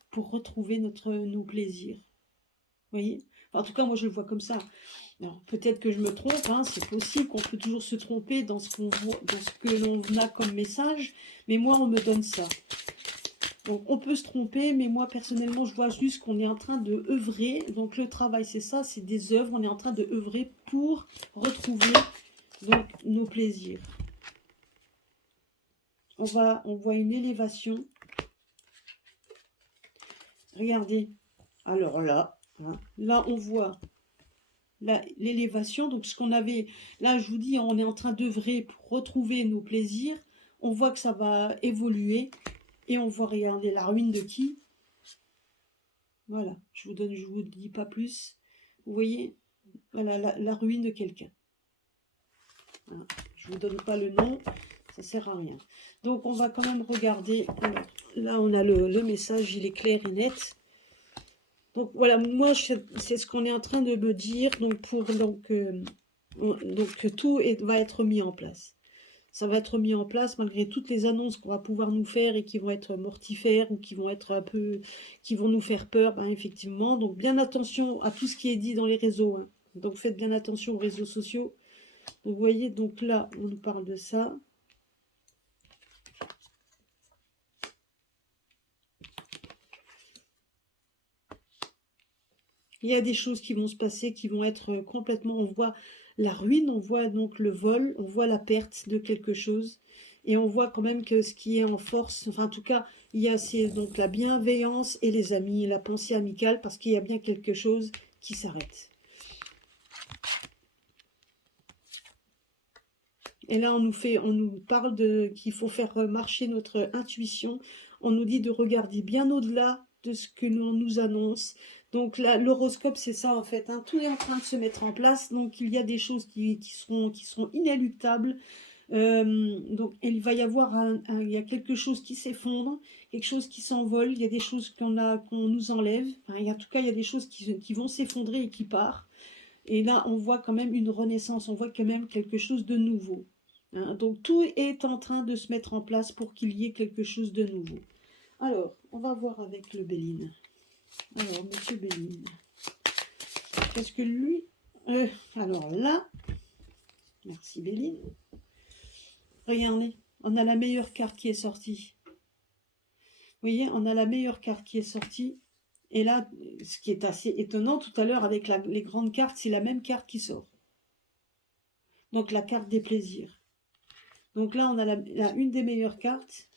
pour retrouver nos plaisirs. Vous voyez, enfin, en tout cas, moi je le vois comme ça. Peut-être que je me trompe, hein, c'est possible qu'on peut toujours se tromper dans ce qu'on voit, dans ce que l'on a comme message, mais moi on me donne ça. Donc on peut se tromper, mais moi personnellement je vois juste qu'on est en train de œuvrer. Donc le travail c'est ça, c'est des œuvres, on est en train de œuvrer pour retrouver donc nos plaisirs. On voit une élévation. Regardez, alors là, hein, là on voit l'élévation, donc ce qu'on avait, là je vous dis, on est en train d'œuvrer pour retrouver nos plaisirs, on voit que ça va évoluer, et on voit, regardez, la ruine de qui? Voilà, je vous dis pas plus, vous voyez, voilà, la ruine de quelqu'un. Voilà. Je vous donne pas le nom, ça sert à rien. Donc on va quand même regarder. Alors, là on a le message, il est clair et net. Donc voilà, moi c'est ce qu'on est en train de me dire. Donc tout va être mis en place. Ça va être mis en place malgré toutes les annonces qu'on va pouvoir nous faire et qui vont être mortifères ou qui vont être un peu, qui vont nous faire peur, ben effectivement. Donc bien attention à tout ce qui est dit dans les réseaux, hein. Donc faites bien attention aux réseaux sociaux. Donc vous voyez, donc là on nous parle de ça. Il y a des choses qui vont se passer, qui vont être complètement, on voit la ruine, on voit donc le vol, on voit la perte de quelque chose, et on voit quand même que ce qui est en force, enfin en tout cas, il y a donc la bienveillance et les amis, la pensée amicale, parce qu'il y a bien quelque chose qui s'arrête. Et là, on nous parle qu'il faut faire marcher notre intuition. On nous dit de regarder bien au-delà de ce que l'on nous annonce. Donc là, l'horoscope, c'est ça en fait, hein. Tout est en train de se mettre en place. Donc il y a des choses qui seront inéluctables. Donc il va y avoir il y a quelque chose qui s'effondre, quelque chose qui s'envole. Il y a des choses qu'on nous enlève. Enfin, en tout cas, il y a des choses qui vont s'effondrer et qui partent. Et là, on voit quand même une renaissance, on voit quand même quelque chose de nouveau. Hein. Donc tout est en train de se mettre en place pour qu'il y ait quelque chose de nouveau. Alors, on va voir avec le Béline. Alors, Monsieur Béline. Qu'est-ce que lui... alors là, merci Béline. Regardez, on a la meilleure carte qui est sortie. Vous voyez, on a la meilleure carte qui est sortie. Et là, ce qui est assez étonnant, tout à l'heure, avec les grandes cartes, c'est la même carte qui sort. Donc la carte des plaisirs. Donc là, on a une des meilleures cartes.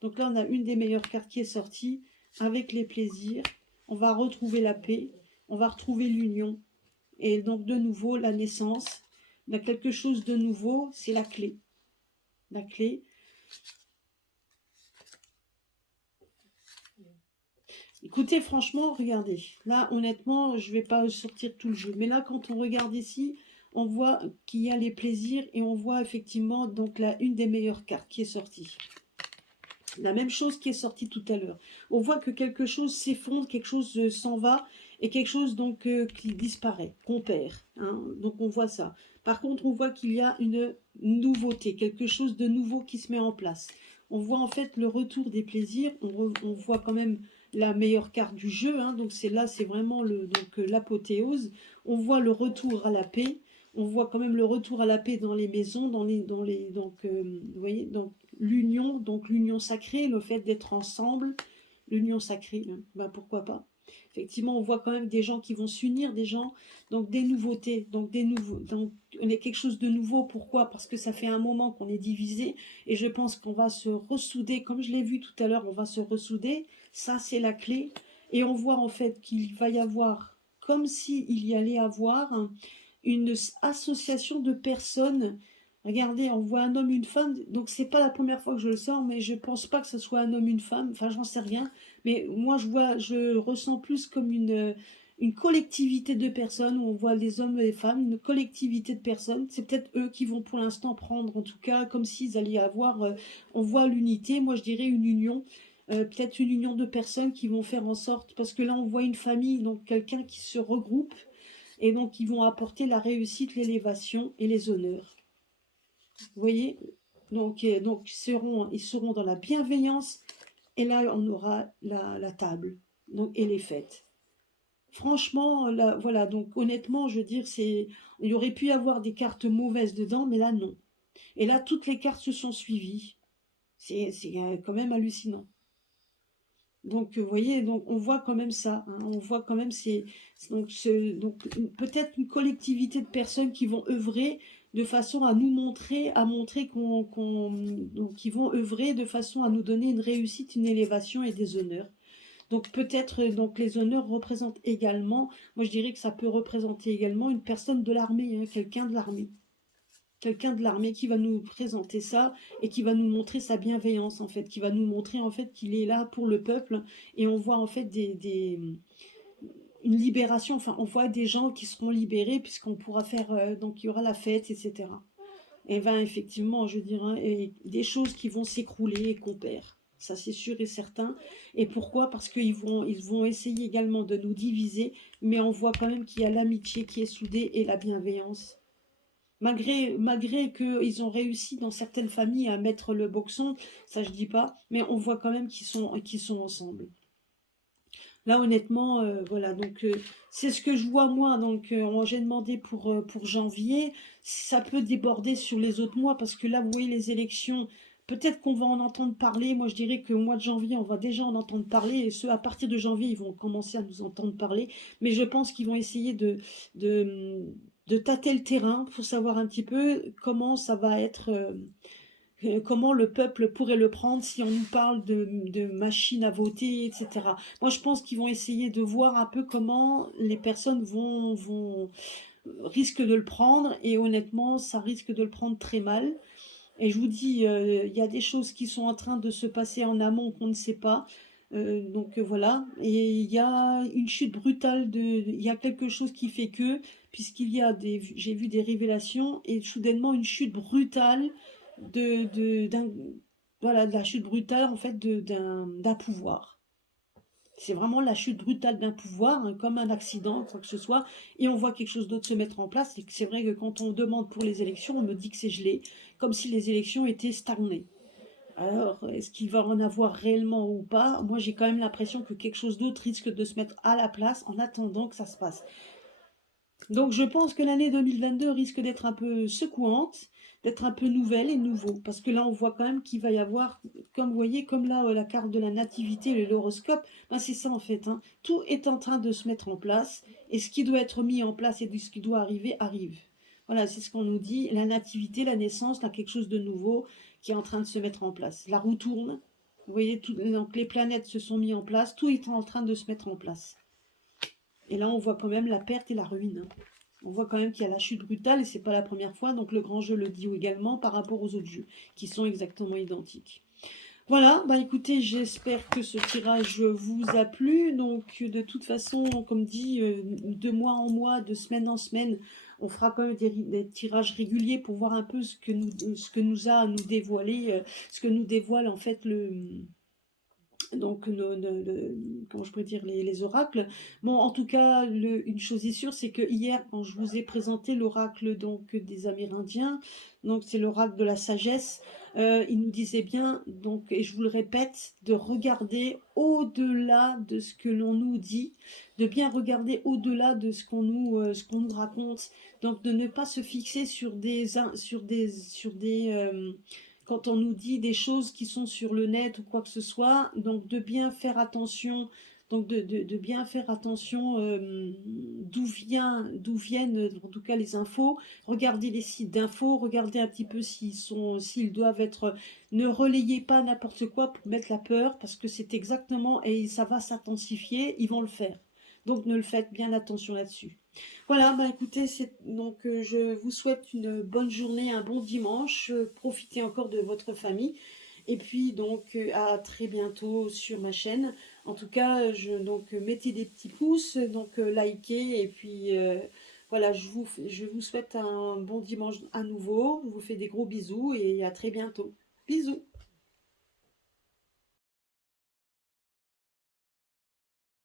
Donc là, on a une des meilleures cartes qui est sortie avec les plaisirs. On va retrouver la paix. On va retrouver l'union. Et donc, de nouveau, la naissance. On a quelque chose de nouveau, c'est la clé. La clé. Écoutez, franchement, regardez. Là, honnêtement, je ne vais pas sortir tout le jeu. Mais là, quand on regarde ici, on voit qu'il y a les plaisirs et on voit effectivement donc là une des meilleures cartes qui est sortie. La même chose qui est sortie tout à l'heure. On voit que quelque chose s'effondre, quelque chose s'en va et quelque chose donc qui disparaît, qu'on perd. Hein. Donc on voit ça. Par contre, on voit qu'il y a une nouveauté, quelque chose de nouveau qui se met en place. On voit en fait le retour des plaisirs. On voit quand même la meilleure carte du jeu. Hein. Donc c'est là, c'est vraiment l'apothéose. On voit le retour à la paix. On voit quand même le retour à la paix dans les maisons, vous voyez, donc l'union sacrée, le fait d'être ensemble, l'union sacrée, hein, ben pourquoi pas. Effectivement, on voit quand même des gens qui vont s'unir, des gens, donc des nouveautés, donc on est quelque chose de nouveau. Pourquoi? Parce que ça fait un moment qu'on est divisé, et je pense qu'on va se ressouder, comme je l'ai vu tout à l'heure, on va se ressouder. Ça, c'est la clé, et on voit en fait qu'il va y avoir, comme s'il y allait avoir une association de personnes. Regardez, on voit un homme, une femme, donc c'est pas la première fois que je le sors, mais je pense pas que ce soit un homme, une femme, enfin j'en sais rien, mais moi je ressens plus comme une collectivité de personnes, où on voit des hommes et des femmes, une collectivité de personnes, c'est peut-être eux qui vont pour l'instant prendre, en tout cas, comme s'ils allaient avoir, on voit l'unité, moi je dirais une union, peut-être une union de personnes qui vont faire en sorte, parce que là on voit une famille, donc quelqu'un qui se regroupe, et donc ils vont apporter la réussite, l'élévation et les honneurs. Vous voyez, donc ils seront dans la bienveillance, et là on aura la table donc, et les fêtes. Franchement, là, voilà, donc honnêtement, je veux dire, il y aurait pu y avoir des cartes mauvaises dedans, mais là non. Et là, toutes les cartes se sont suivies. C'est quand même hallucinant. Donc, vous voyez, donc on voit quand même ça. Hein, on voit quand même donc peut-être une collectivité de personnes qui vont œuvrer de façon à nous montrer, donc qui vont œuvrer de façon à nous donner une réussite, une élévation et des honneurs. Donc peut-être donc les honneurs représentent également, moi je dirais que ça peut représenter également une personne de l'armée, hein, quelqu'un de l'armée. Quelqu'un de l'armée qui va nous présenter ça et qui va nous montrer sa bienveillance en fait, qui va nous montrer en fait qu'il est là pour le peuple, et on voit en fait une libération, enfin on voit des gens qui seront libérés puisqu'on pourra faire, donc il y aura la fête, etc. et ben effectivement, je dirais, et des choses qui vont s'écrouler et qu'on perd. Ça, c'est sûr et certain. Et pourquoi? Parce ils vont essayer également de nous diviser, mais on voit quand même qu'il y a l'amitié qui est soudée et la bienveillance. Malgré qu'ils ont réussi dans certaines familles à mettre le boxon, ça je dis pas, mais on voit quand même qu'ils sont ensemble. Là, honnêtement, voilà, donc c'est ce que je vois moi. Donc, j'ai demandé pour janvier. Ça peut déborder sur les autres mois parce que là, vous voyez, les élections, peut-être qu'on va en entendre parler. Moi, je dirais qu'au mois de janvier, on va déjà en entendre parler. Et à partir de janvier, ils vont commencer à nous entendre parler. Mais je pense qu'ils vont essayer de, de tâter le terrain pour savoir un petit peu comment ça va être. Comment le peuple pourrait le prendre si on nous parle de machines à voter, etc. Moi, je pense qu'ils vont essayer de voir un peu comment les personnes risquent de le prendre, et honnêtement, ça risque de le prendre très mal. Et je vous dis, il y a des choses qui sont en train de se passer en amont qu'on ne sait pas. Voilà. Et il y a une chute brutale il y a quelque chose qui fait que, puisqu'il y a j'ai vu des révélations, et soudainement une chute brutale d'un, voilà, de la chute brutale en fait d'un pouvoir. C'est vraiment la chute brutale d'un pouvoir, hein, comme un accident, quoi que ce soit, et on voit quelque chose d'autre se mettre en place. Et c'est vrai que quand on demande pour les élections, on me dit que c'est gelé, comme si les élections étaient stagnées. Alors, est-ce qu'il va en avoir réellement ou pas? Moi, j'ai quand même l'impression que quelque chose d'autre risque de se mettre à la place en attendant que ça se passe. Donc je pense que l'année 2022 risque d'être un peu secouante, d'être un peu nouvelle et nouveau, parce que là on voit quand même qu'il va y avoir, comme vous voyez, comme là la carte de la nativité, l'horoscope, ben, c'est ça en fait, hein. Tout est en train de se mettre en place, et ce qui doit être mis en place et ce qui doit arriver, arrive. Voilà, c'est ce qu'on nous dit, la nativité, la naissance, là quelque chose de nouveau qui est en train de se mettre en place. La roue tourne, vous voyez, donc les planètes se sont mis en place, tout est en train de se mettre en place. Et là, on voit quand même la perte et la ruine, hein. On voit quand même qu'il y a la chute brutale et c'est pas la première fois. Donc le grand jeu le dit également par rapport aux autres jeux qui sont exactement identiques. Voilà, bah écoutez, j'espère que ce tirage vous a plu. Donc de toute façon, comme dit, de mois en mois, de semaine en semaine, on fera quand même des tirages réguliers pour voir un peu ce que nous a à nous dévoiler, ce que nous dévoile en fait donc comment je pourrais dire, les oracles. Bon, en tout cas, une chose est sûre, c'est que hier, quand je vous ai présenté l'oracle donc des Amérindiens, donc c'est l'oracle de la sagesse, il nous disait bien, donc, et je vous le répète, de regarder au-delà de ce que l'on nous dit, de bien regarder au-delà de ce qu'on nous raconte, donc de ne pas se fixer sur des quand on nous dit des choses qui sont sur le net ou quoi que ce soit, donc de bien faire attention, donc de bien faire attention d'où viennent en tout cas les infos, regarder les sites d'infos, regarder un petit peu s'ils doivent être, ne relayez pas n'importe quoi pour mettre la peur, parce que c'est exactement, et ça va s'intensifier, ils vont le faire. Donc ne le faites bien attention là-dessus. Voilà, bah écoutez, donc je vous souhaite une bonne journée, un bon dimanche. Profitez encore de votre famille. Et puis donc à très bientôt sur ma chaîne. En tout cas, donc mettez des petits pouces, donc likez, et puis voilà, je vous souhaite un bon dimanche à nouveau. Je vous fais des gros bisous et à très bientôt. Bisous.